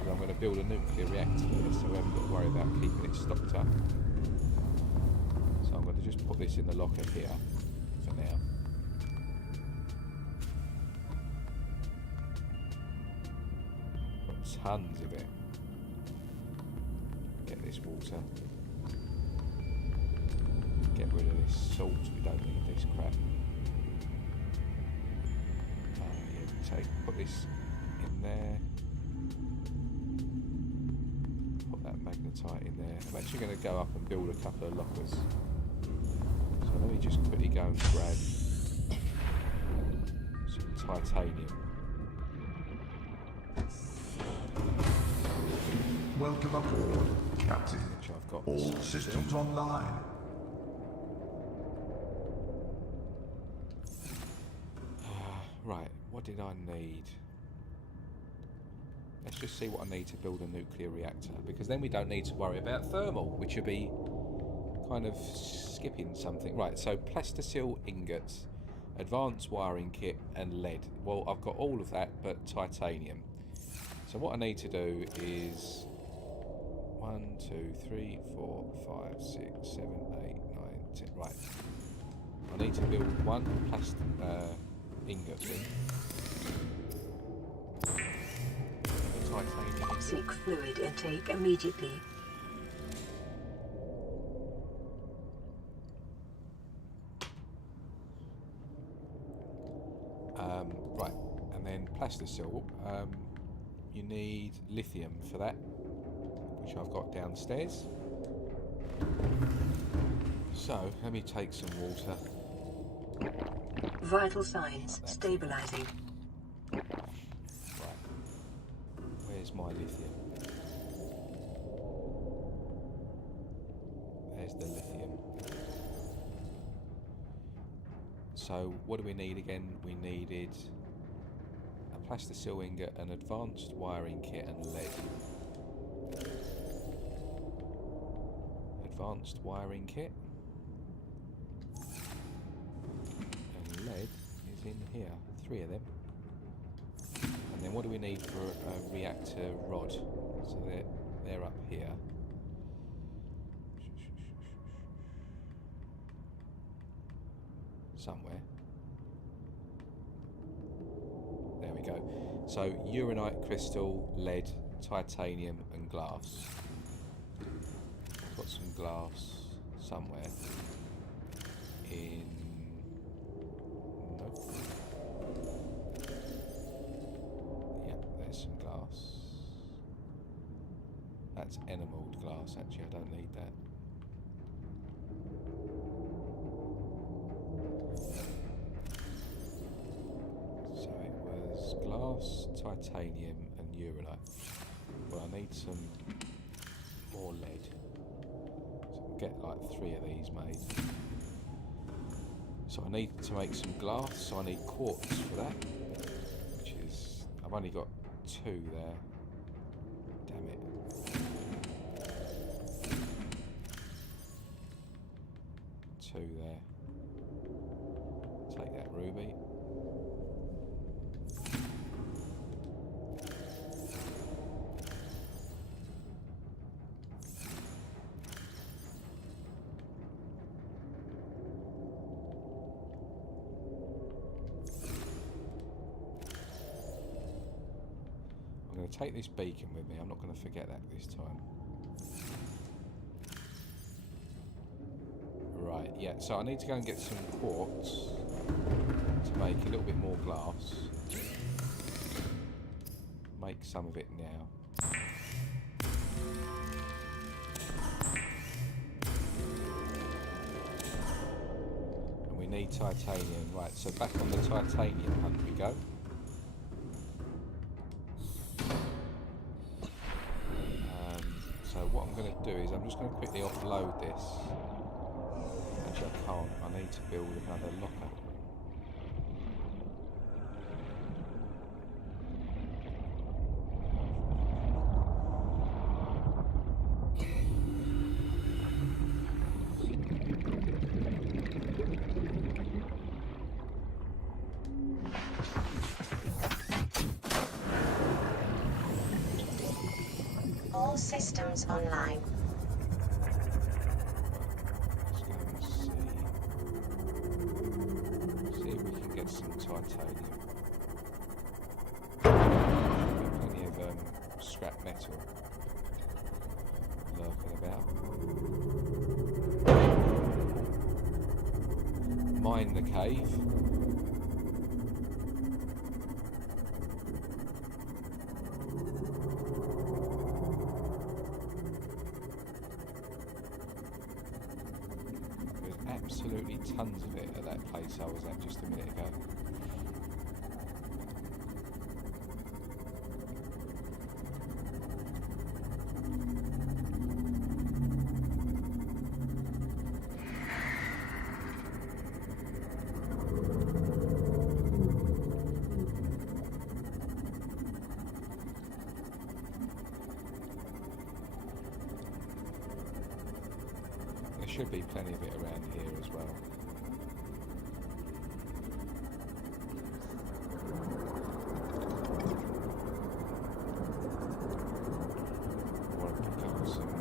And I'm going to build a nuclear reactor there, so we haven't got to worry about keeping it stocked up. So I'm going to just put this in the locker here for now. Got tons of it. Get this water. Get rid of this salt, we don't need this crap. Yeah, put this in there. Put that magnetite in there. I'm actually going to go up and build a couple of lockers. So let me just quickly go and grab some titanium. Welcome aboard, Captain. Which I've got. All systems online. Right, what did I need? Let's just see what I need to build a nuclear reactor, because then we don't need to worry about thermal, which would be kind of skipping something. Right, so plasticil ingots, advanced wiring kit, and lead. Well, I've got all of that, but titanium. So what I need to do is 1, 2, 3, 4, 5, 6, 7, 8, 9, 10. Right. I need to build one plastic ingot thing. Titanium. Seek fluid intake immediately. Right, and then plasticil. You need lithium for that, which which I've got downstairs. So let me take some water. Vital signs stabilizing. Right. Where's my lithium? There's the lithium. So what do we need again? We needed a plasticine ingot, an advanced wiring kit, and lead. Advanced wiring kit. And lead is in here. 3 of them. And then what do we need for a reactor rod? So they're up here. Somewhere. There we go. So uranite, crystal, lead, titanium and glass. I've got some glass somewhere. In... Nope. Yeah, there's some glass. That's enameled glass actually, I don't need that. Glass, titanium and uranite. Well, I need some more lead. So I can get like 3 of these made. So I need to make some glass, so I need quartz for that. Which is... I've only got 2 there. Damn it. Two there. Take that ruby. I'm going to take this beacon with me. I'm not going to forget that this time. Right, yeah, so I need to go and get some quartz to make a little bit more glass. Make some of it now. And we need titanium. Right, so back on the titanium hunt we go. So what I'm going to do is I'm just going to quickly offload this. Actually I can't, I need to build another locker. All systems online. Let's go and see if we can get some titanium. Plenty of scrap metal lurking about. Mine the cave. Absolutely tons of it at that place I was at just a minute ago. There should be plenty of it around here as well. I want to pick up some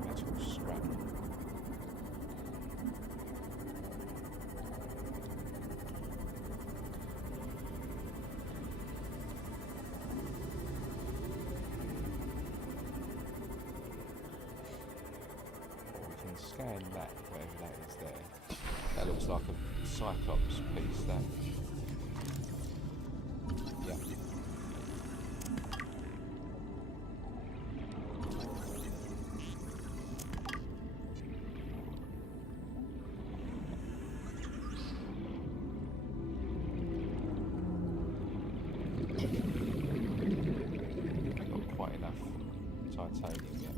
metal scrap. Scan that, whatever that is there. That looks like a Cyclops piece, that. Yeah. titanium yet.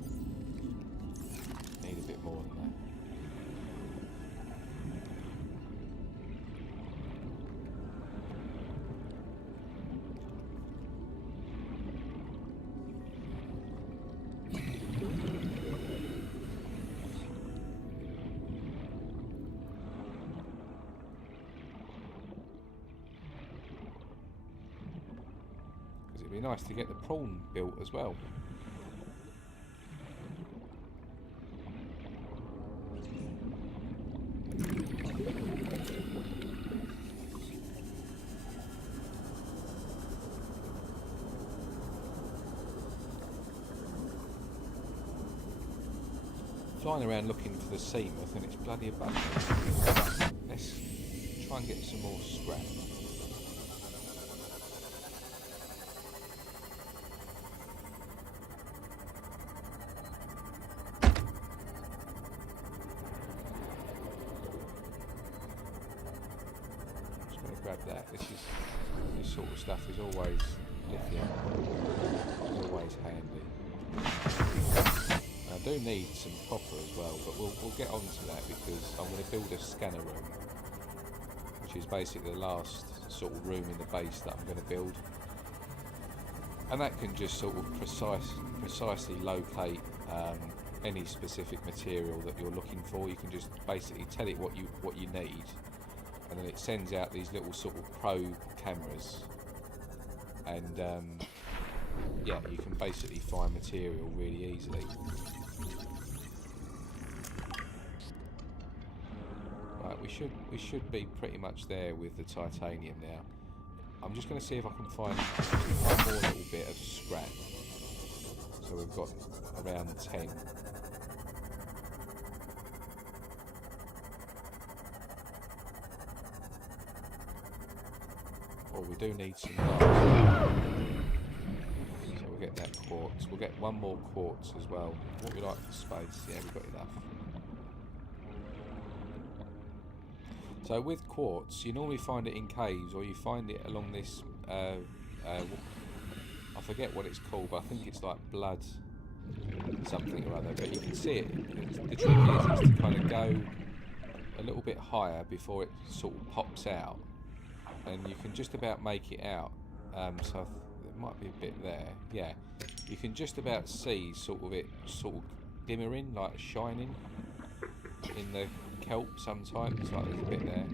Need a bit more than that. It'd be nice to get the prawn built as well. Flying around looking for the seamoth and it's bloody abundant. Let's try and get some more scrap. Grab that. This sort of stuff is always lithium. It's always handy. I do need some copper as well, but we'll get on to that because I'm going to build a scanner room, which is basically the last sort of room in the base that I'm going to build, and that can just sort of precisely locate any specific material that you're looking for. You can just basically tell it what you need. And then it sends out these little sort of pro cameras, and yeah, you can basically find material really easily. Right, we should be pretty much there with the titanium now. I'm just going to see if I can find one more little bit of scrap. So we've got around 10. Oh, we do need some glass. So we'll get that quartz. We'll get one more quartz as well. What we like for space. Yeah, we've got enough. So with quartz, you normally find it in caves, or you find it along this, I forget what it's called, but I think it's like blood something or other. But you can see it. The trick is to kind of go a little bit higher before it sort of pops out. And you can just about make it out. So there might be a bit there. Yeah, you can just about see sort of glimmering, like shining in the kelp sometimes. Like there's a bit there.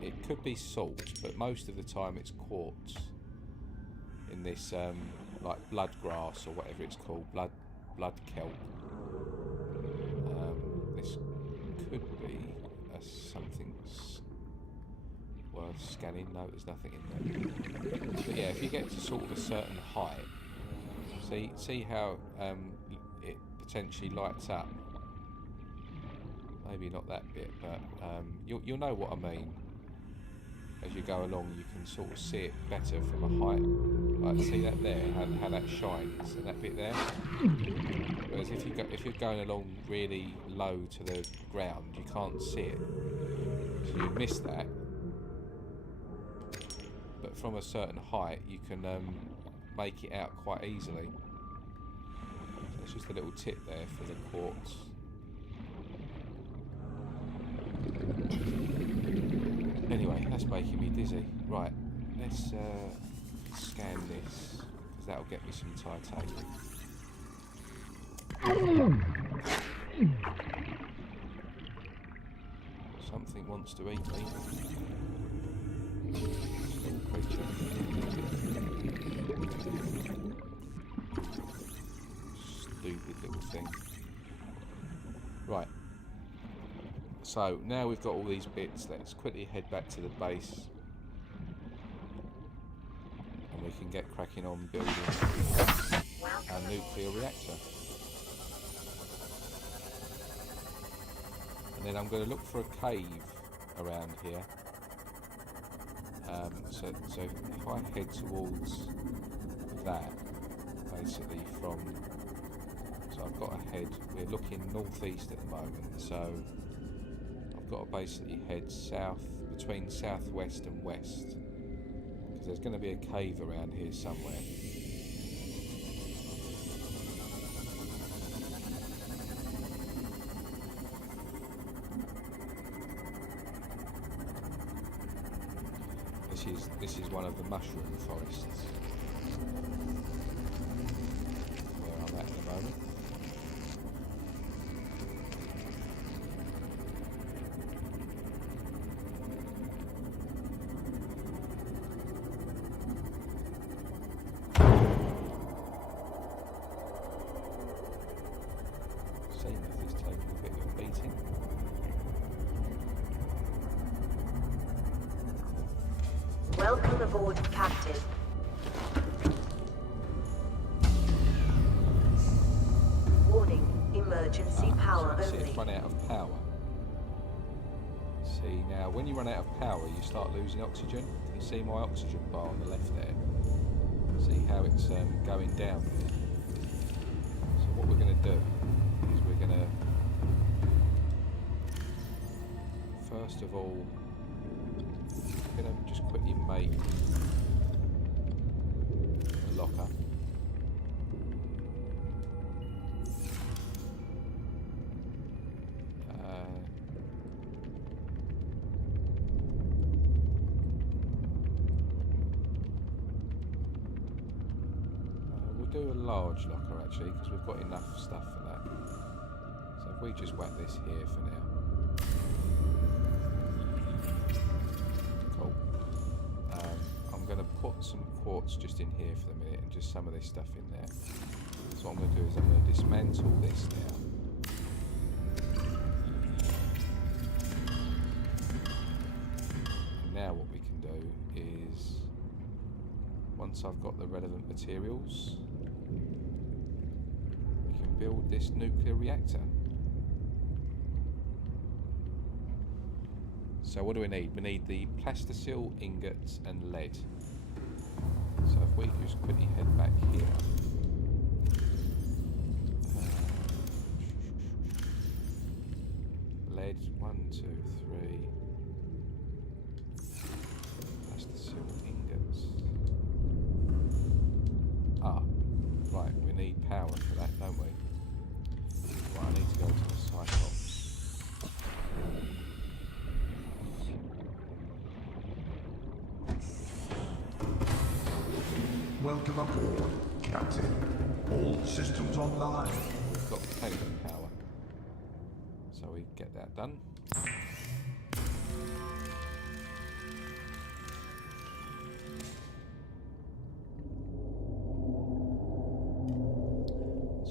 It could be salt, but most of the time it's quartz in this like blood grass or whatever it's called, blood kelp. This could be something worth scanning. No, there's nothing in there. But yeah, if you get to sort of a certain height, see how it potentially lights up. Maybe not that bit, but you'll know what I mean. As you go along, you can sort of see it better from a height. Like, see that there, how that shines, and that bit there. Whereas if you're going along really low to the ground, you can't see it, so you miss that. But from a certain height, you can make it out quite easily. So it's just a little tip there for the quartz. Anyway, that's making me dizzy. Right, let's scan this, because that'll get me some titanium. Something wants to eat me. Little creature. Stupid little thing. Right. So now we've got all these bits, let's quickly head back to the base and we can get cracking on building our nuclear reactor. And then I'm going to look for a cave around here. So if I head towards that, basically from, so I've got to head, we're looking northeast at the moment, so I've got to basically head south, between southwest and west, because there's going to be a cave around here somewhere. this is one of the mushroom forests where I'm at the moment. Seamuth is taking a bit of a beating. Welcome aboard, Captain. Warning, emergency power So only. it's run out of power. See, now when you run out of power you start losing oxygen. You see my oxygen bar on the left there? See how it's going down there? So what we're going to do is we're going to first of all, I'm going to just quickly make a locker. We'll do a large locker actually because we've got enough stuff for that. So if we just whack this here for now. Cool. I'm going to put some quartz just in here for the minute and just some of this stuff in there. So what I'm going to do is I'm going to dismantle this now. And now what we can do is, once I've got the relevant materials, we can build this nuclear reactor. So what do we need? We need the plasticil, ingots and lead. So if we just quickly head back here. Lead, 1, 2, 3. Plasticil, ingots. Ah, right, we need power for that, don't we? Right, I need to go to the Cyclops. Welcome aboard, Captain. All systems online. We've got payload power, so we get that done.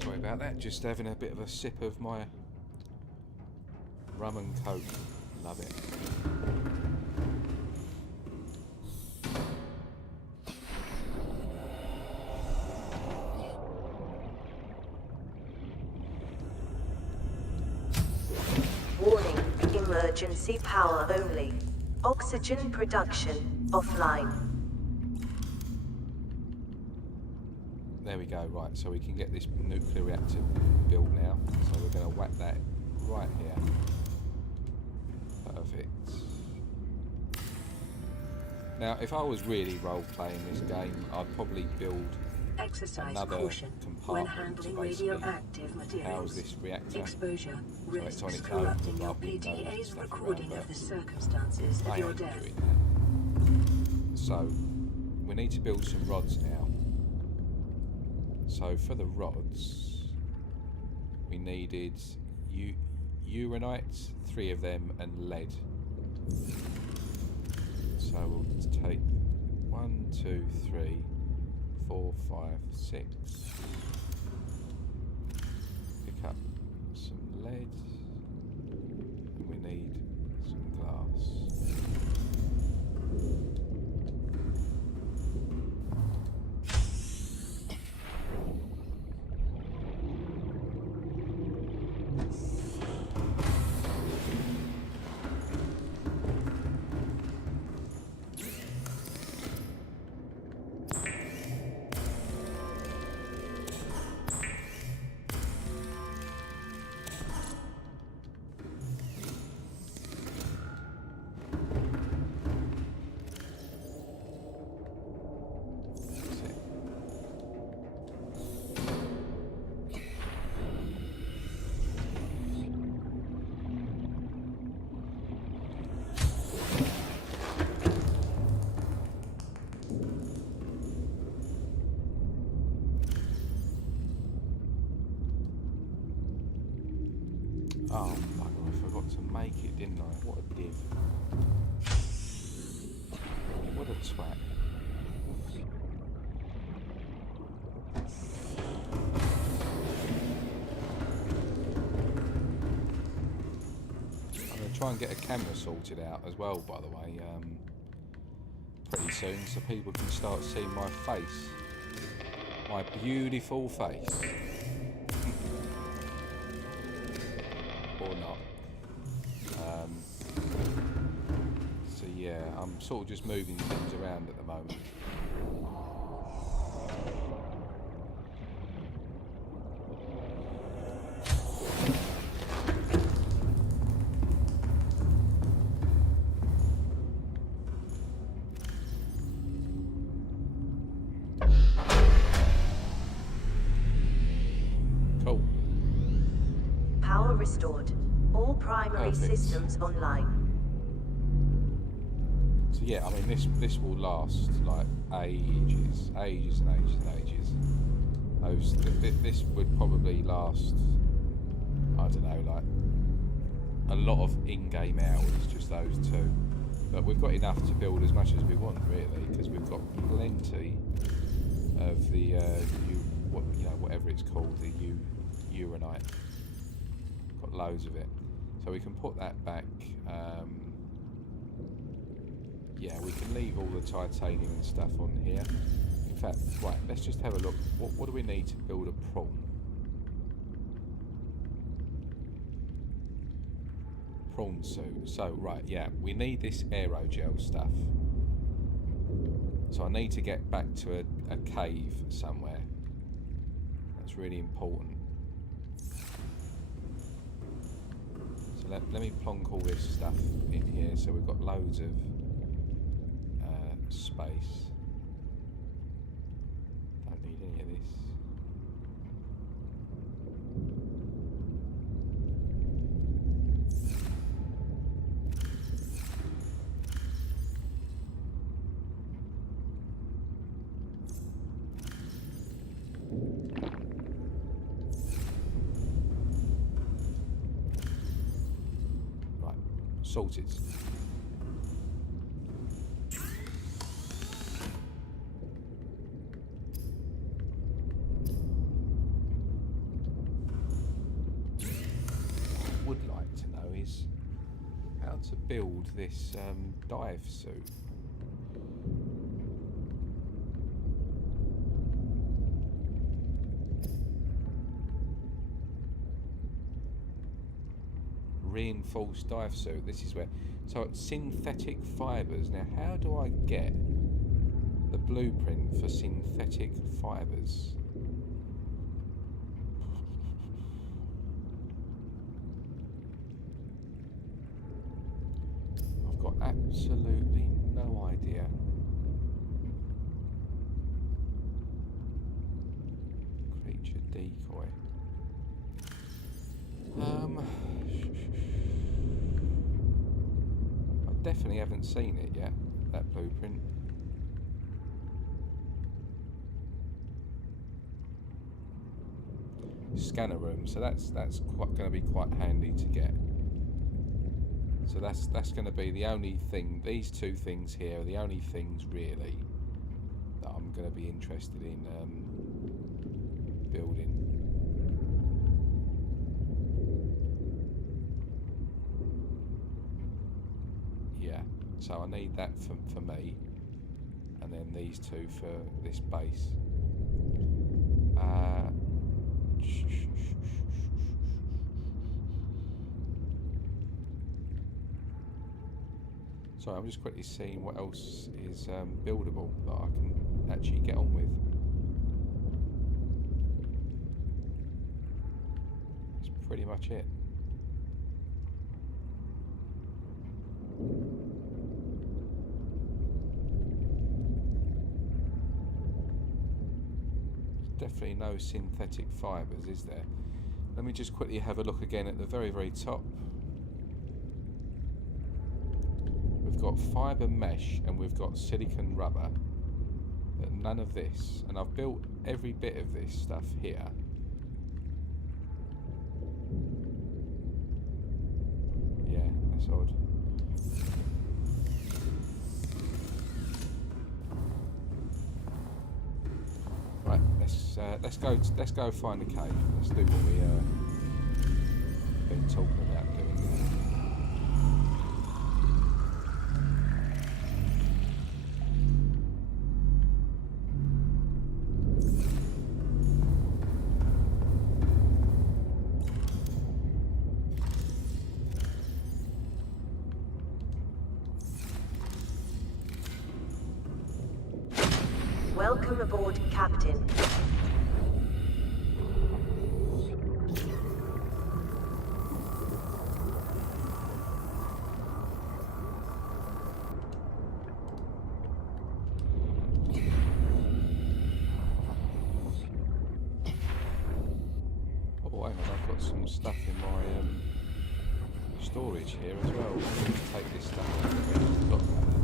Sorry about that, just having a bit of a sip of my rum and coke. Love it. Warning, emergency power only. Oxygen production offline. There we go, right, so we can get this nuclear reactor built now. So we're going to whack that right here. Perfect. Now, if I was really role-playing this game, I'd probably build Exercise another caution when compartment to handling basically radioactive house materials. this reactor. Exposure So it's on risks its own corrupting with your our windows and PDA's stuff recording around of the it. circumstances of I your ain't death. doing that. So, we need to build some rods now. So for the rods, we needed uranite, 3 of them, and lead. So we'll take 1, 2, 3, 4, 5, 6. Pick up some lead, and we need some glass. Oh, bugger, I forgot to make it, didn't I? What a div. What a twat. I'm going to try and get a camera sorted out as well, by the way, pretty soon, so people can start seeing my face. My beautiful face. Or not. So yeah, I'm sort of just moving things around at the moment. Cool. Power restored. All primary Perfect. systems online. So yeah, I mean this will last like ages and ages and ages. This would probably last, I don't know, like a lot of in-game hours, just those two. But we've got enough to build as much as we want, really, because we've got plenty of the whatever it's called, the uranite. Got loads of it, so we can put that back. Yeah, we can leave all the titanium and stuff on here. In fact, right, let's just have a look. What do we need to build a prawn? Prawn suit. So, right, yeah, we need this aerogel stuff. So I need to get back to a cave somewhere. That's really important. So let me plonk all this stuff in here, so we've got loads of space. Don't need any of this. Right, sorted. To build this dive suit. Reinforced dive suit. This is where. So it's synthetic fibres. Now, how do I get the blueprint for synthetic fibres? Absolutely no idea. Creature decoy. I definitely haven't seen it yet, that blueprint. Scanner room, so that's going to be quite handy to get. So that's going to be the only thing. These two things here are the only things really that I'm going to be interested in building. Yeah, so I need that for me, and then these two for this base. Sorry, I'm just quickly seeing what else is buildable that I can actually get on with. That's pretty much it. There's definitely no synthetic fibres, is there? Let me just quickly have a look again at the very, very top. We've got fibre mesh and we've got silicon rubber, but none of this. And I've built every bit of this stuff here. That's odd. Right, let's go find the cave. Let's do what we been talking about doing. Welcome aboard, Captain. Oh, hang on, I've got some stuff in my storage here as well. Let's take this stuff. I forgot about that.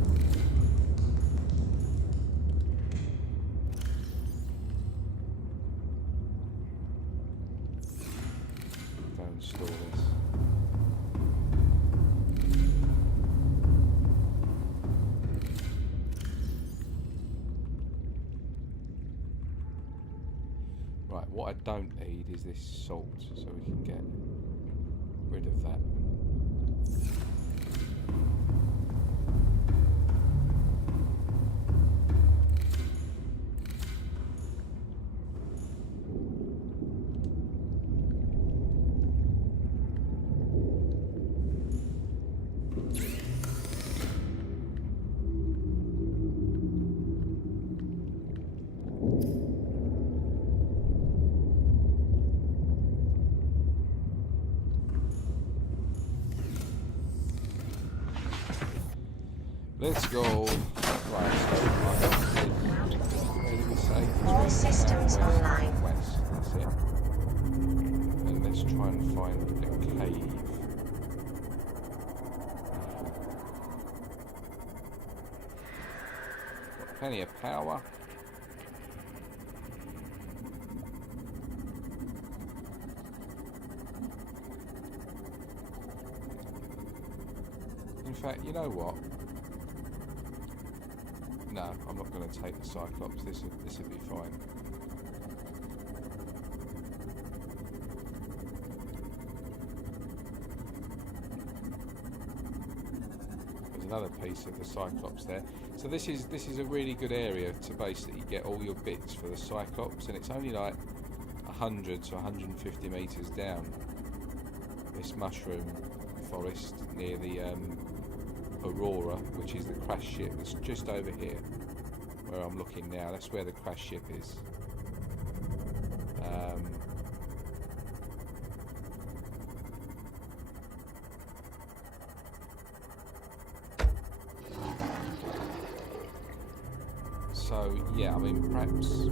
Go and store this. Right, what I don't need is this salt, so we can get rid of that. Let's go. Right, so where did we say? All systems online. West, that's it. And let's try and find a cave. Got plenty of power. In fact, you know what? No, I'm not going to take the Cyclops. This will be fine. There's another piece of the Cyclops there. So this is a really good area to basically get all your bits for the Cyclops, and it's only like 100 to 150 meters down this mushroom forest near the Aurora, which is the crash ship that's just over here where I'm looking now. That's where the crash ship is. So yeah, I mean, perhaps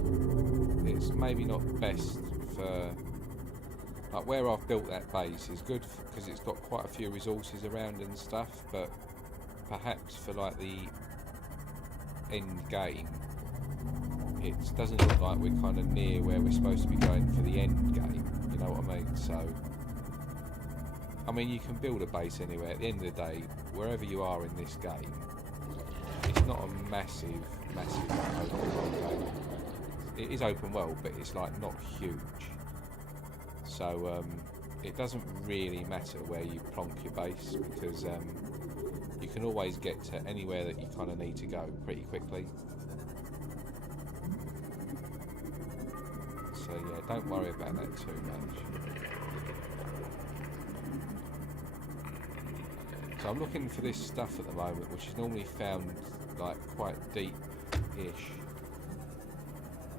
it's maybe not best for, like, where I've built that base is good because it's got quite a few resources around and stuff, but perhaps for like the end game it doesn't look like we're kind of near where we're supposed to be going for the end game, you know what I mean? So I mean, you can build a base anywhere. At the end of the day, wherever you are in this game, it's not a massive open world game. It is open world, but it's like not huge, so it doesn't really matter where you plonk your base, because you can always get to anywhere that you kind of need to go pretty quickly. So yeah, don't worry about that too much. So I'm looking for this stuff at the moment, which is normally found like quite deep-ish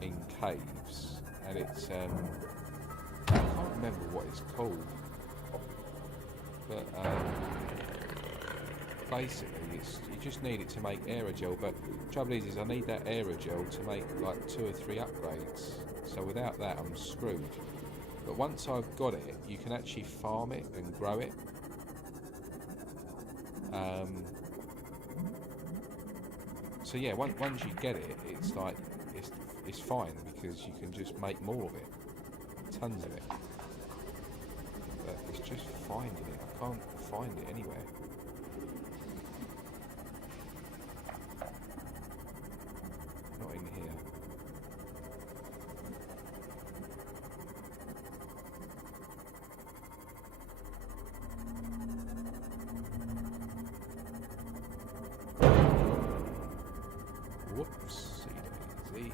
in caves, and it's I can't remember what it's called, but basically you just need it to make aerogel. But the trouble is I need that aerogel to make like 2 or 3 upgrades, so without that I'm screwed. But once I've got it, you can actually farm it and grow it. So yeah, once you get it, it's like it's fine, because you can just make more of it, tons of it. But it's just finding it. I can't find it anywhere. Whoopsie daisy.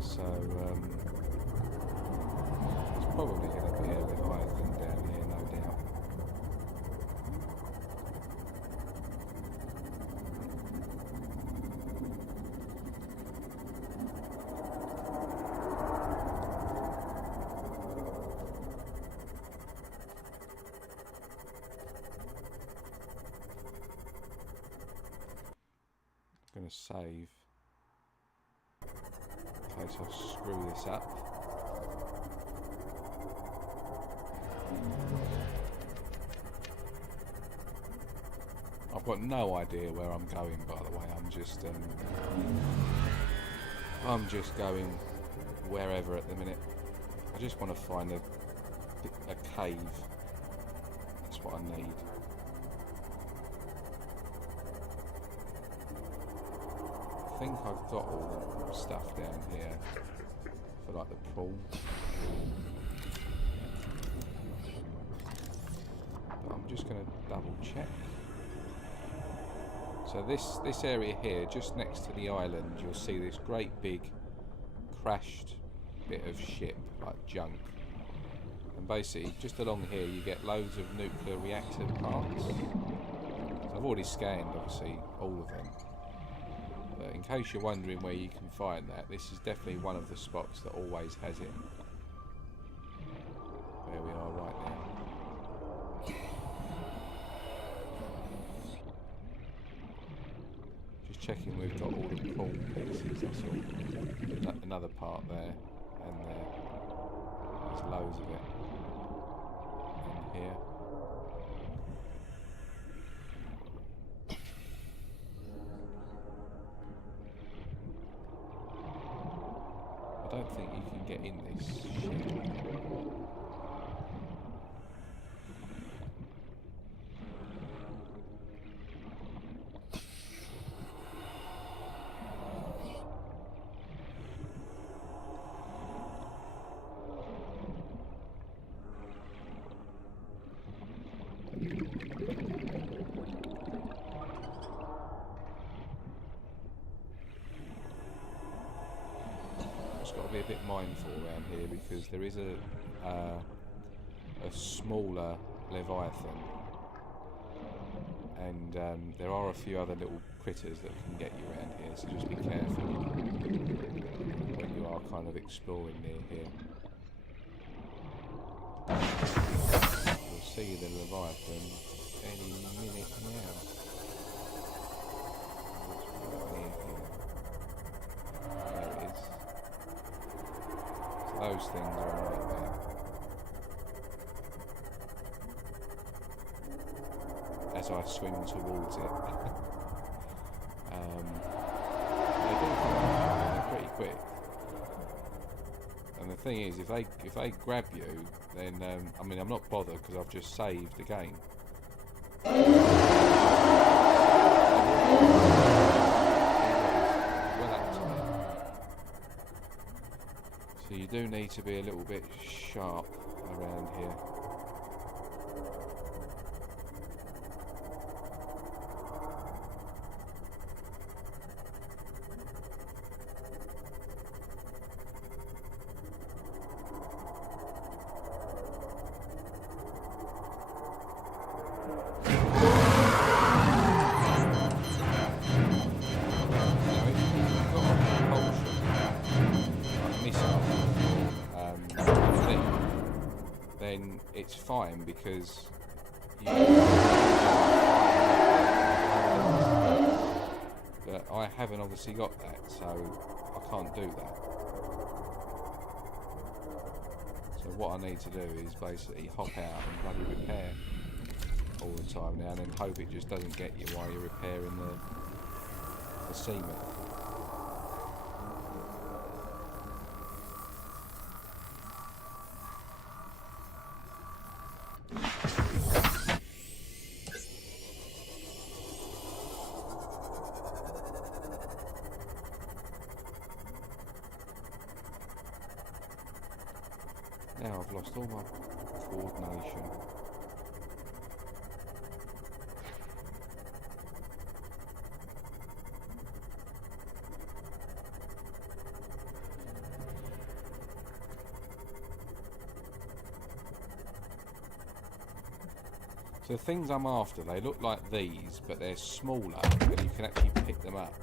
So it's probably going to be a Leviathan down here, no doubt. I'm going to save. Okay, so I'll screw this up. I've got no idea where I'm going, by the way. I'm just going wherever at the minute. I just want to find a cave. That's what I need. I think I've got all the stuff down here for like the pool. But I'm just going to double check. So this area here, just next to the island, you'll see this great big crashed bit of ship, like junk. And basically, just along here, you get loads of nuclear reactor parts. So I've already scanned, obviously, all of them. But in case you're wondering where you can find that, this is definitely one of the spots that always has it. Where we are right now. Just checking we've got all the pool pieces, that's all. Another part there, and there. There's loads of it. In here. I don't think you can get in this ship. Got to be a bit mindful around here because there is a smaller Leviathan, and there are a few other little critters that can get you around here, so just be careful when you are kind of exploring near here. You'll see the Leviathan any minute now. It's right near here. There it is. Those things are right there. As I swim towards it. They do come up, they're pretty quick. And the thing is, if they grab you, then I mean, I'm not bothered because I've just saved the game. So you do need to be a little bit sharp around here. it's fine because but I haven't obviously got that, so I can't do that. So what I need to do is basically hop out and bloody repair all the time now, and then hope it just doesn't get you while you're repairing the semen. Now I've lost all my coordination. So the things I'm after, they look like these, but they're smaller, and you can actually pick them up.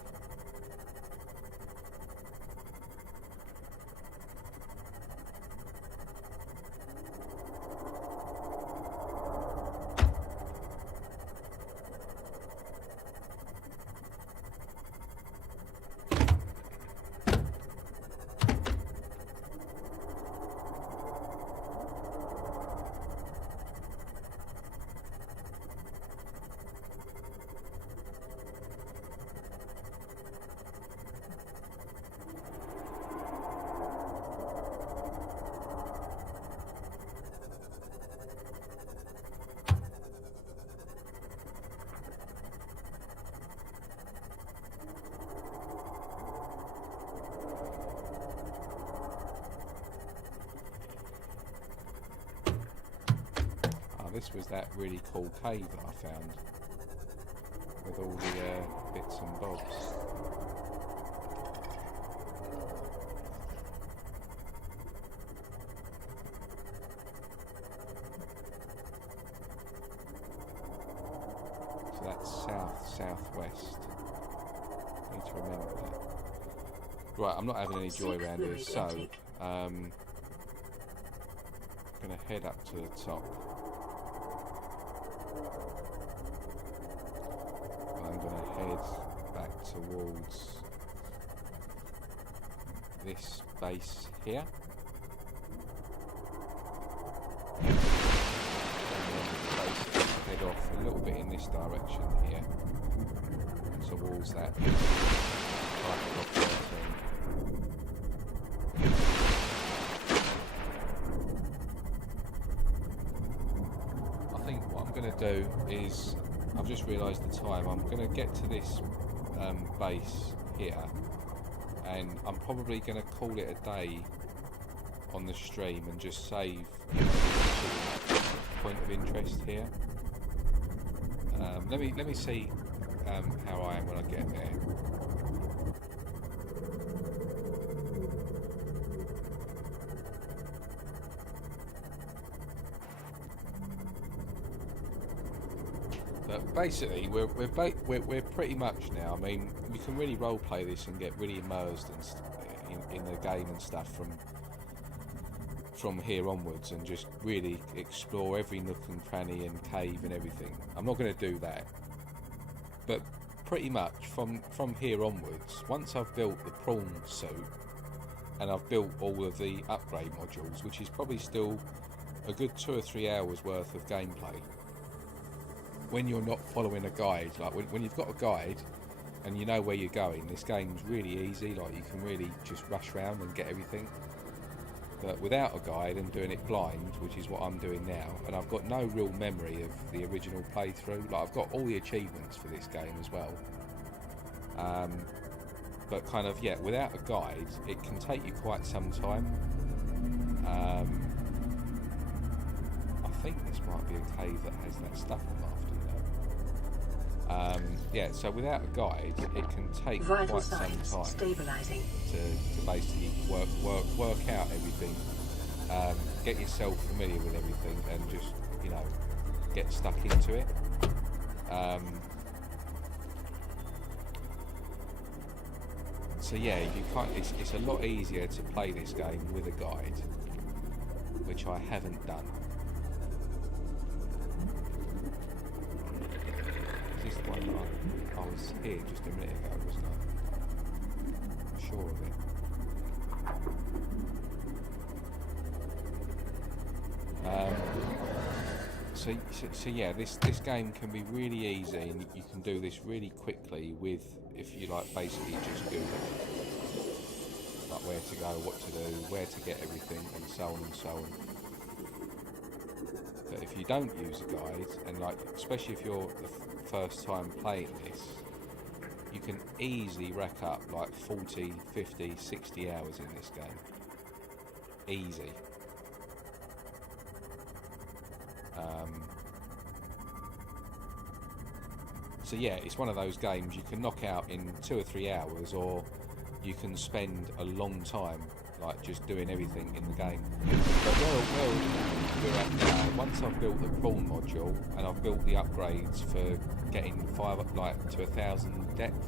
This was that really cool cave that I found with all the bits and bobs. So that's southwest. Need to remember that. Right, I'm not having any joy around here, so I'm going to head up to the top. I'm going to head back towards this base here. And then basically head off a little bit in this direction here towards that I think what I'm going to do is, I've just realised the time, I'm going to get to this base here, and I'm probably going to call it a day on the stream and just save point of interest here. Let me see how I am when I get there. But basically, we're pretty much now. I mean, we can really roleplay this and get really immersed in the game and stuff from here onwards, and just really explore every nook and cranny and cave and everything. I'm not going to do that, but pretty much from here onwards, once I've built the prawn suit and I've built all of the upgrade modules, which is probably still a good 2 or 3 hours worth of gameplay. When you're not following a guide, like when you've got a guide and you know where you're going, this game's really easy. Like, you can really just rush around and get everything. But without a guide and doing it blind, which is what I'm doing now, and I've got no real memory of the original playthrough. Like, I've got all the achievements for this game as well. But kind of, yeah, without a guide, it can take you quite some time. I think this might be a cave that has that stuff I'm after. Yeah, so without a guide, it can take quite some time to basically work out everything, get yourself familiar with everything, and just, you know, get stuck into it. So yeah, you can't. It's a lot easier to play this game with a guide, which I haven't done. one that I was here just a minute ago, wasn't I? I'm sure of it. So yeah, this game can be really easy, and you can do this really quickly with, if you like, basically just Google like where to go, what to do, where to get everything, and so on and so on. But if you don't use a guide, and like, especially if you're the first time playing this, you can easily rack up like 40, 50, 60 hours in this game. Easy. So yeah, it's one of those games you can knock out in 2 or 3 hours, or you can spend a long time like just doing everything in the game. But where we're at now, once I've built the prawn module and I've built the upgrades for getting 5 like to 1,000 depth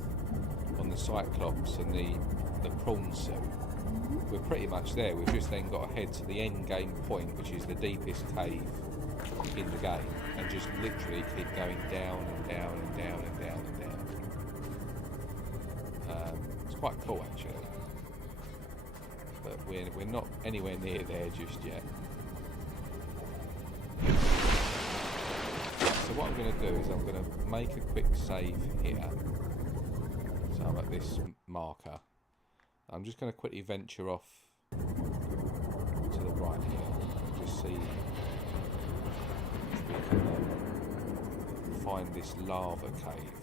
on the Cyclops and the prawn suit, we're pretty much there. We've just then got to head to the end game point, which is the deepest cave in the game, and just literally keep going down and down and down and down and down. It's quite cool actually, but we're not anywhere near there just yet. So what I'm going to do is I'm going to make a quick save here. So I'm at this marker. I'm just going to quickly venture off to the right here and just see if we can find this lava cave,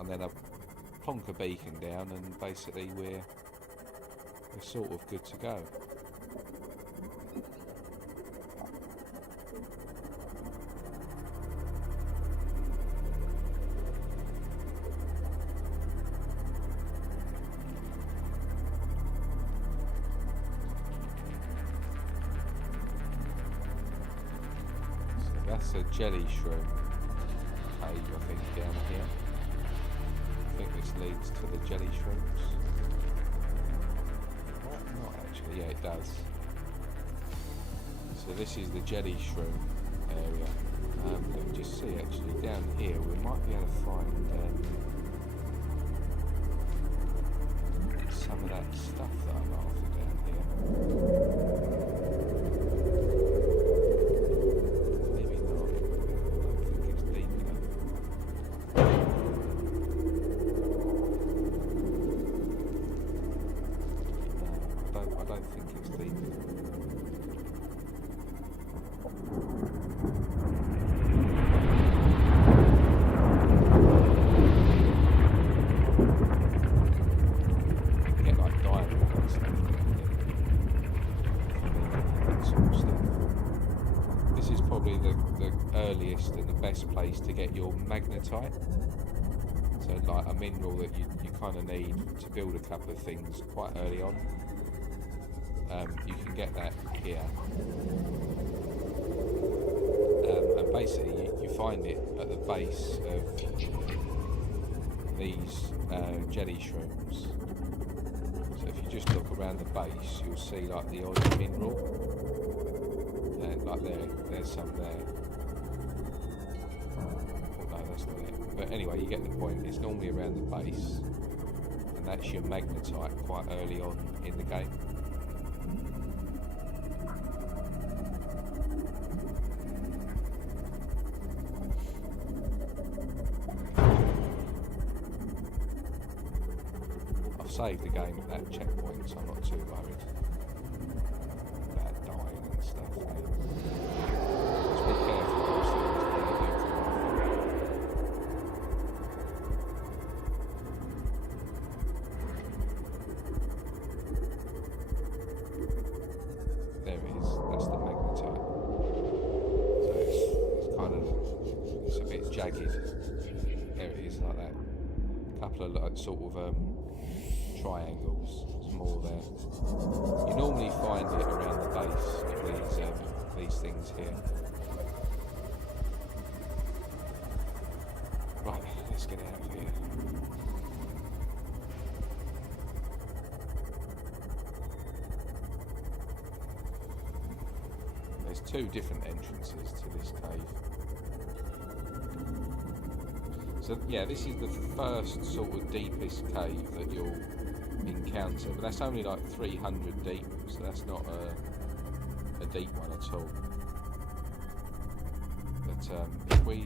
and then I plonk a beacon down, and basically we're sort of good to go. That's a jelly shroom cave, I think, down here. I think this leads to the jelly shrooms. Might not actually, yeah it does. So this is the jelly shroom area. Let me just see actually, down here we might be able to find some of that stuff that I'm after down here. And the best place to get your magnetite, so like a mineral that you kind of need to build a couple of things quite early on. You can get that here, and basically you find it at the base of these jelly shrooms. So if you just look around the base, you'll see like the odd mineral, and like there's some there. But anyway, you get the point. It's normally around the base, and that's your magnetite quite early on in the game. I've saved the game at that checkpoint, so I'm not too worried about dying and stuff. Just be careful of those things. Jagged. There it is, like that. Couple of like sort of triangles. There's more there. You normally find it around the base of these things here. Right, let's get out of here. There's 2 different entrances to this cave. So yeah, this is the first sort of deepest cave that you'll encounter, but that's only like 300 deep, so that's not a deep one at all. But if we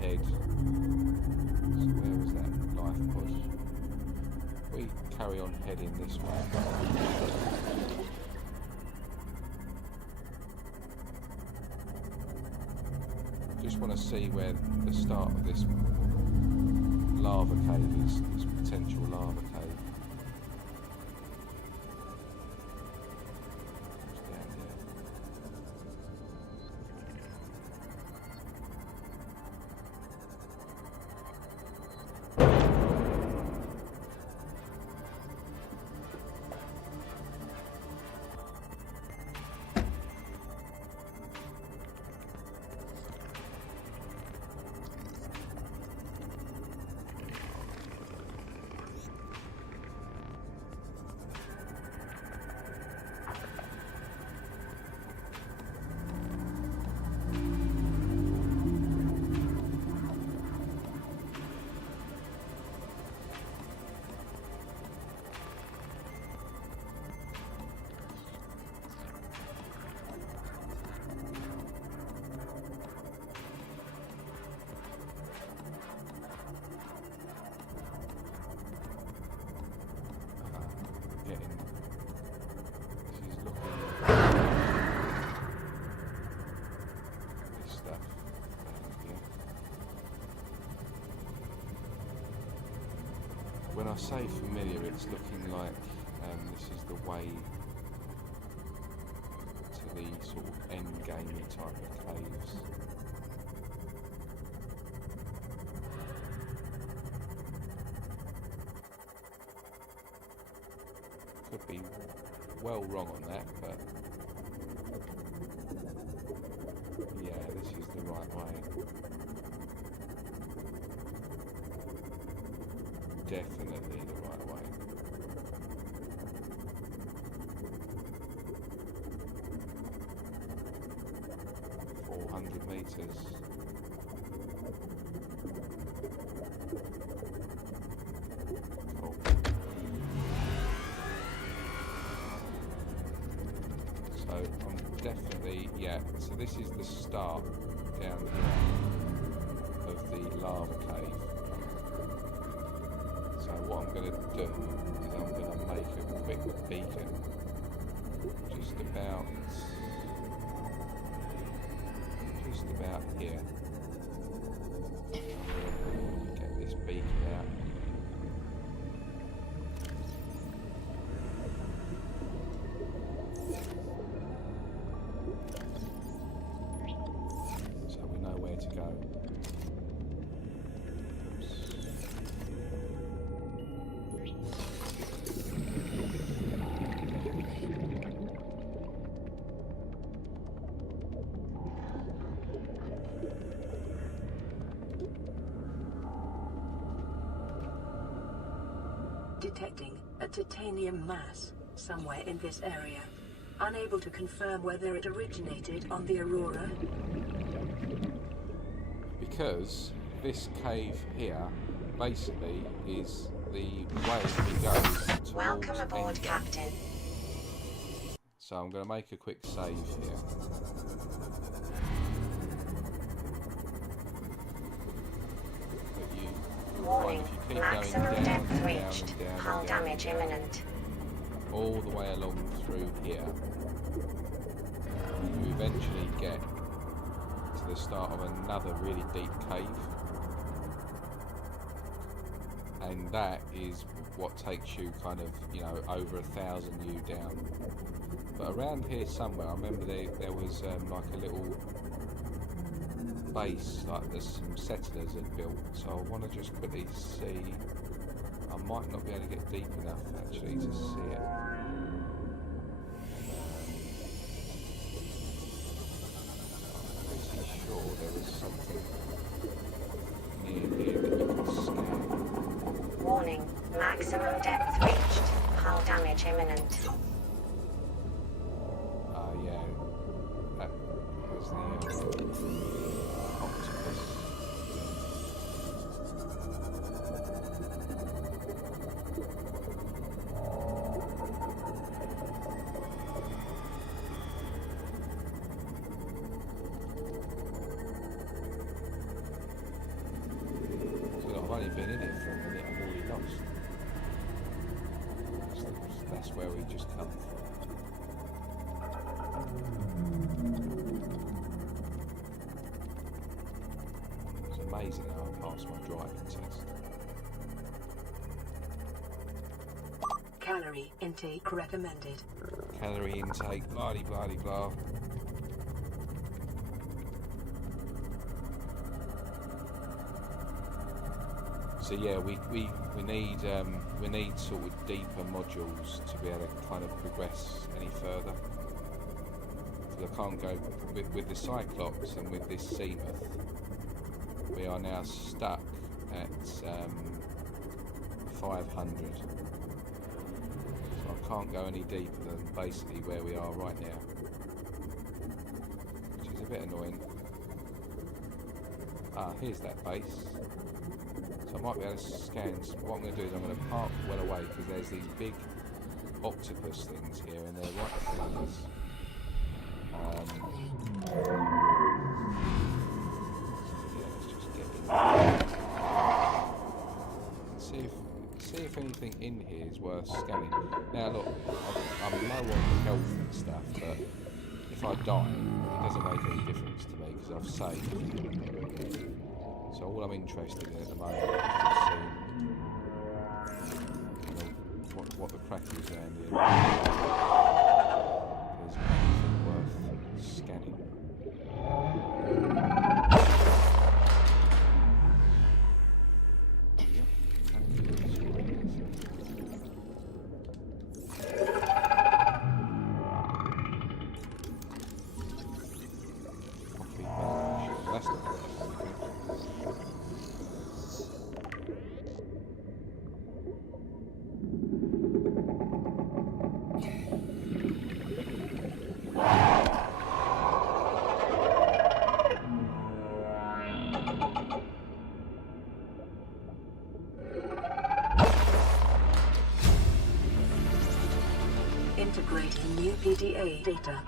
head, so where was that life pod? If we carry on heading this way. Just want to see where the start of this lava cave is, this potential lava cave. It's down here. When I say familiar, it's looking like this is the way to the sort of end game type of caves. Could be well wrong on that, but yeah, this is the right way. Definitely the right way. $400 meters. Cool. So I'm definitely, yeah, so this is the start down here of the lava cave. So what I'm going to do is I'm going to make a quick beacon just about here. I'm going to get this beacon out. So we know where to go. Detecting a titanium mass somewhere in this area. Unable to confirm whether it originated on the Aurora. Because this cave here basically is the way we go towards Welcome aboard, Ender. Captain. So I'm going to make a quick save here. But Warning, if you keep maximum going down, depth down, reached. and down, Hull and down, damage imminent. all the way along through here, you eventually get to the start of another really deep cave, and that is what takes you kind of, you know, over 1,000 U down. But around here somewhere, I remember there was like a little base, like there's some settlers had built, so I want to just quickly see. I might not be able to get deep enough actually to see it. I'm pretty sure there was something near here that you could scan. Warning, maximum depth reached. Hull damage imminent. Yeah, that was the octopus. been in here for a minute, I'm already lost. That's where we just come from. It's amazing how I passed my driving test. Calorie intake recommended. Calorie intake, blah blah blah. So yeah, we need sort of deeper modules to be able to kind of progress any further. Because I can't go with the Cyclops and with this Seamoth. We are now stuck at 500. So I can't go any deeper than basically where we are right now, which is a bit annoying. Ah, here's that base. So I might be able to scan. What I'm going to do is I'm going to park well away because there's these big octopus things here and they're right in front of us. Yeah, let's just get in there. See if anything in here is worth scanning. Now look, I'm low on health and stuff, but if I die, it doesn't make any difference to me because I've saved. So all I'm interested in at the moment is just seeing what the crack is around here. There's anything worth scanning. Integrating new PDA data.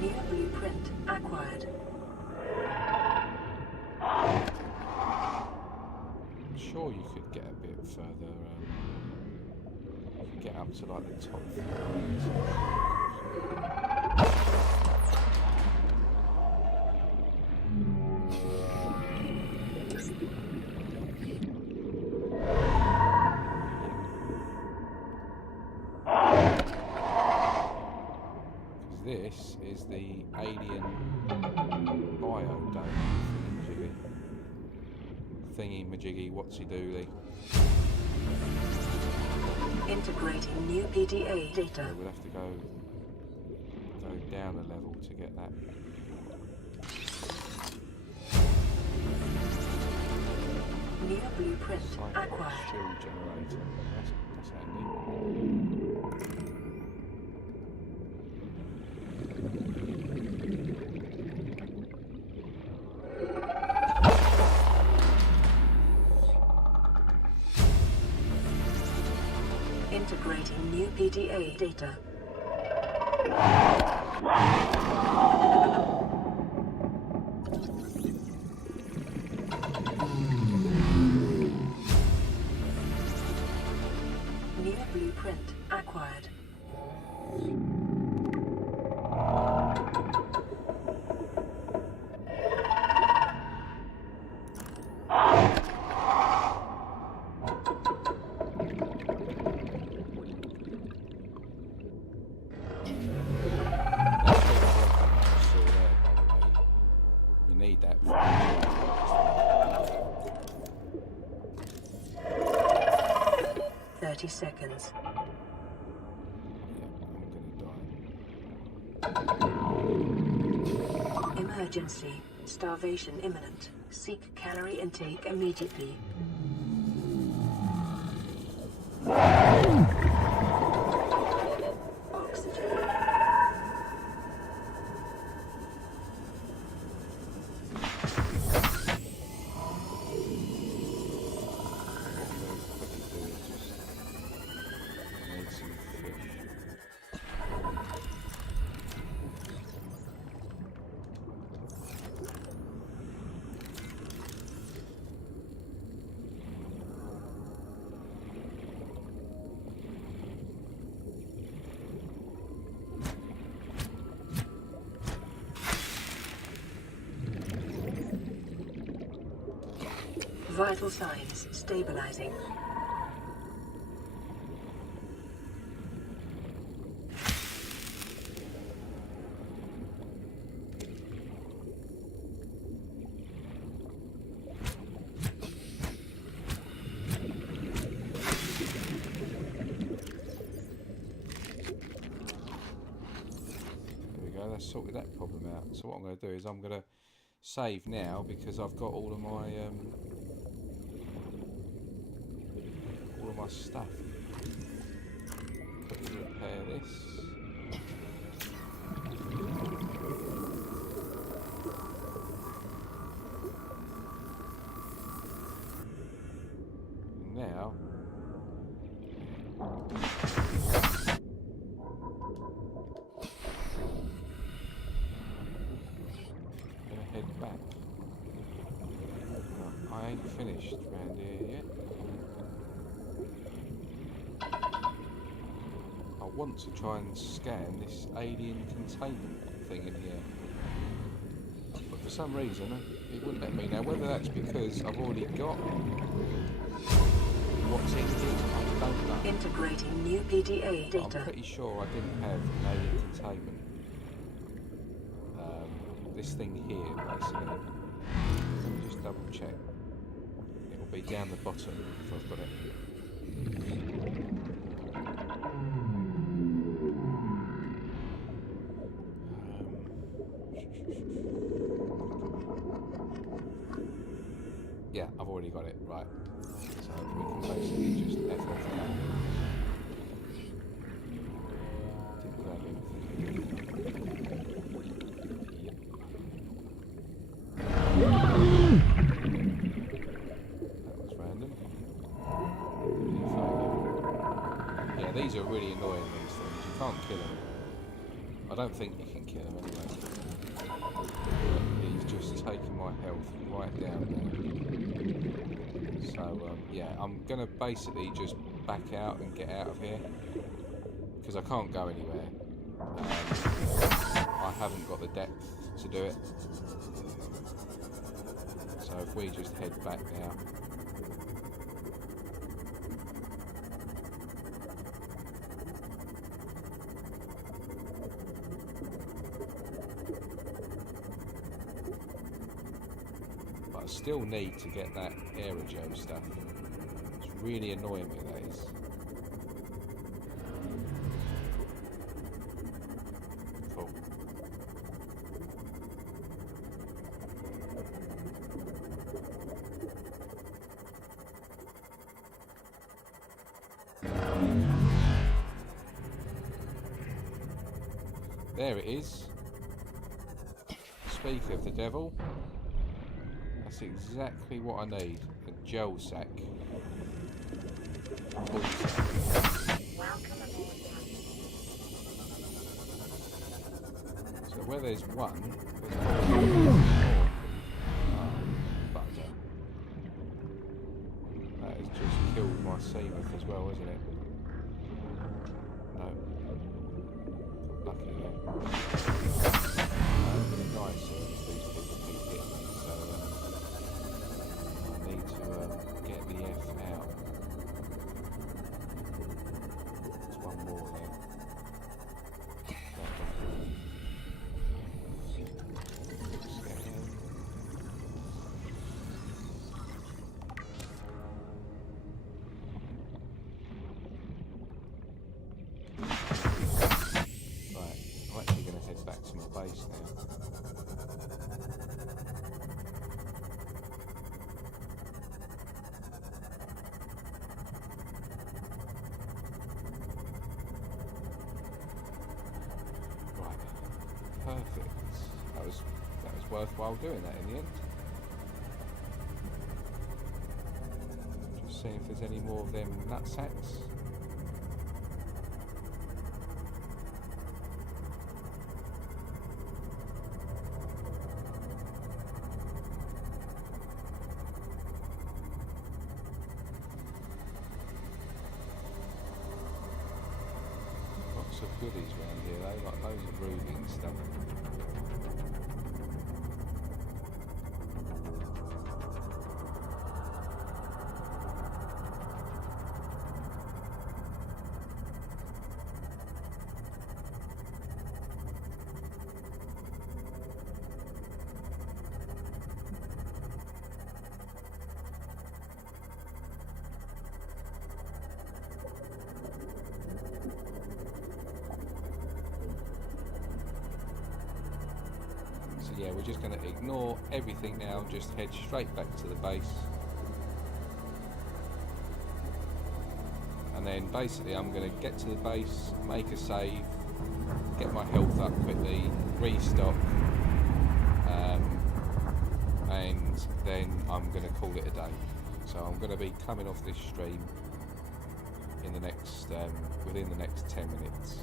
New blueprint acquired. I'm sure you could get a bit further. You could get up to like the top floors. This is the alien biodome thingy majiggy whatsy dooley. Integrating new PDA data. So we'll have to go down a level to get that. New blueprint acquired. Shield generator. That's handy. Integrating new PDA data. New blueprint acquired. Need that. 30 seconds. Yeah, I'm gonna die. Emergency. Starvation imminent. Seek calorie intake immediately. Oxygen. Vital signs stabilizing. Sorted that problem out. So what I'm going to do is I'm going to save now because I've got all of my stuff. Quickly repair this. And now head back. No, I ain't finished round here yet. I want to try and scan this alien containment thing in here. But for some reason it wouldn't let me. Now whether that's because I've already got what's in here, I don't know. Integrating new PDA data. I'm pretty sure I didn't have an alien containment. This thing here, basically. Let me just double check. It will be down the bottom if I've got it. Yeah, I've already got it, right. So we can basically just FF that. Didn't grab anything. These are really annoying, these things. You can't kill them. I don't think you can kill them anyway. He's just taken my health right down there. So, yeah, I'm going to basically just back out and get out of here. Because I can't go anywhere. I haven't got the depth to do it. So if we just head back now. I still need to get that aerogel stuff. It's really annoying me, that is. Cool. There it is. Speak of the devil. That's exactly what I need. A gel sack. Ball sack. Welcome aboard. So where there's one, there's probably more. Butter. That has just killed my seamoth as well, isn't it? No. Lucky there. Nice these people keep hitting me, so I need to get the F out. There's one more there. Right, I'm actually going to head back to my base now. Perfect. That was worthwhile doing that in the end. Just seeing if there's any more of them nutsacks. Lots of goodies around here though, like loads of ruby and stuff. yeah, we're just going to ignore everything now and just head straight back to the base. And then basically I'm going to get to the base, make a save, get my health up quickly, restock, and then I'm going to call it a day. So I'm going to be coming off this stream in the next within the next 10 minutes.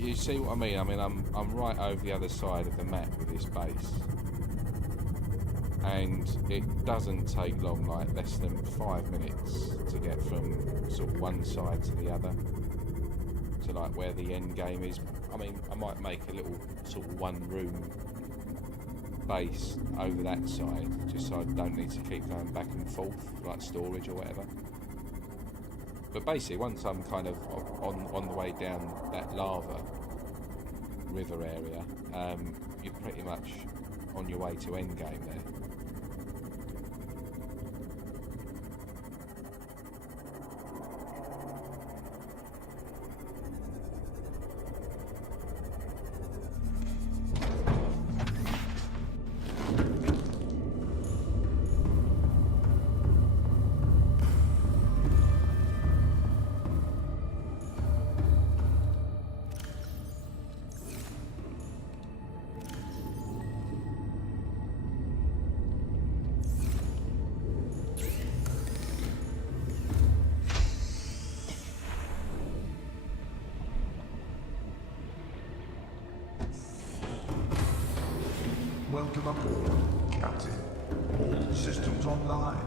You see what I mean? I'm right over the other side of the map with this base, and it doesn't take long, like less than 5 minutes to get from sort of one side to the other to like where the end game is. I mean, I might make a little sort of one room base over that side just so I don't need to keep going back and forth for like storage or whatever. But basically, once I'm kind of on the way down that lava river area, you're pretty much on your way to endgame there. Welcome aboard, Captain. All systems online.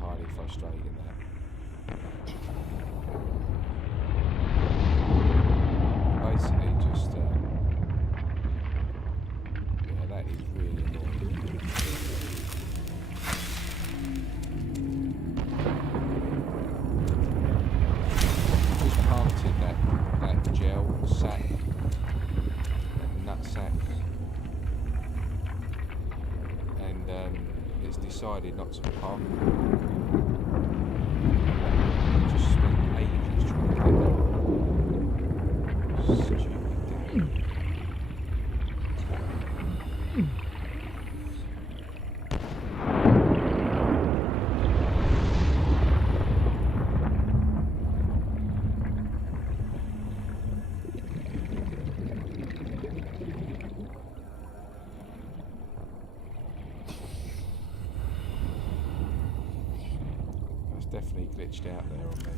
Highly frustrating that. decided not to park. Just spent ages trying to get there. Stupid thing. Definitely glitched out there on me.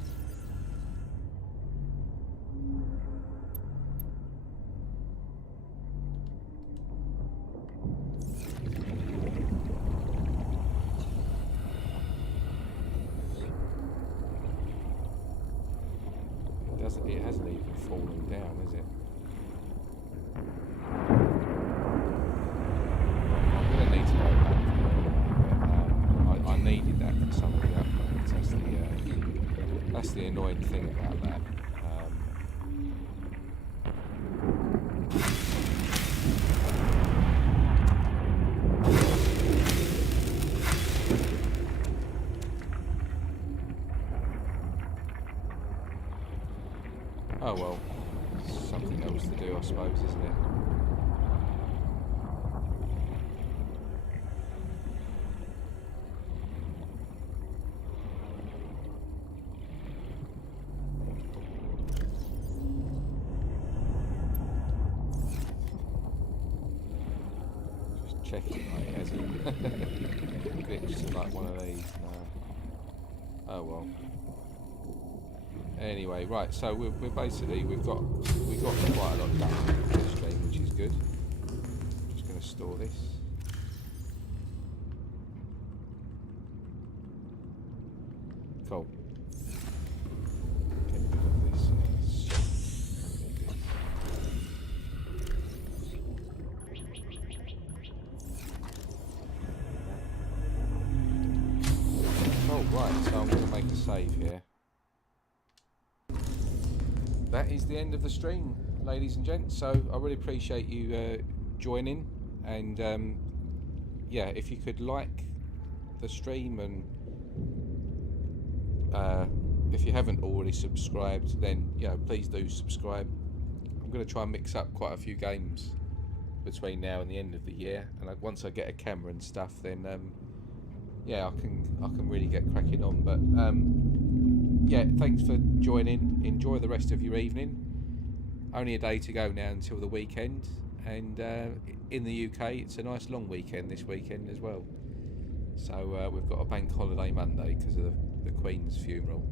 It hasn't even fallen down, has it? I'm going to need to go back there. I needed that for some of the upgrades. That's the annoying thing about that. Oh well, something else to do, I suppose, isn't it? Just checking, mate, has it? Glitched like one of these. No. Oh well. Anyway, right, so we're basically we've got quite a lot done for the stream, which is good. Just going to store this. Cool. Get rid of this. Oh right, so I'm going to make a save here. That is the end of the stream, ladies and gents. So I really appreciate you joining, and yeah, if you could like the stream, and if you haven't already subscribed, then please do subscribe. I'm going to try and mix up quite a few games between now and the end of the year, and once I get a camera and stuff, then yeah, I can really get cracking on. But yeah, thanks for joining. Enjoy the rest of your evening. Only a day to go now until the weekend, and in the UK it's a nice long weekend this weekend as well. So we've got a bank holiday Monday because of the Queen's funeral.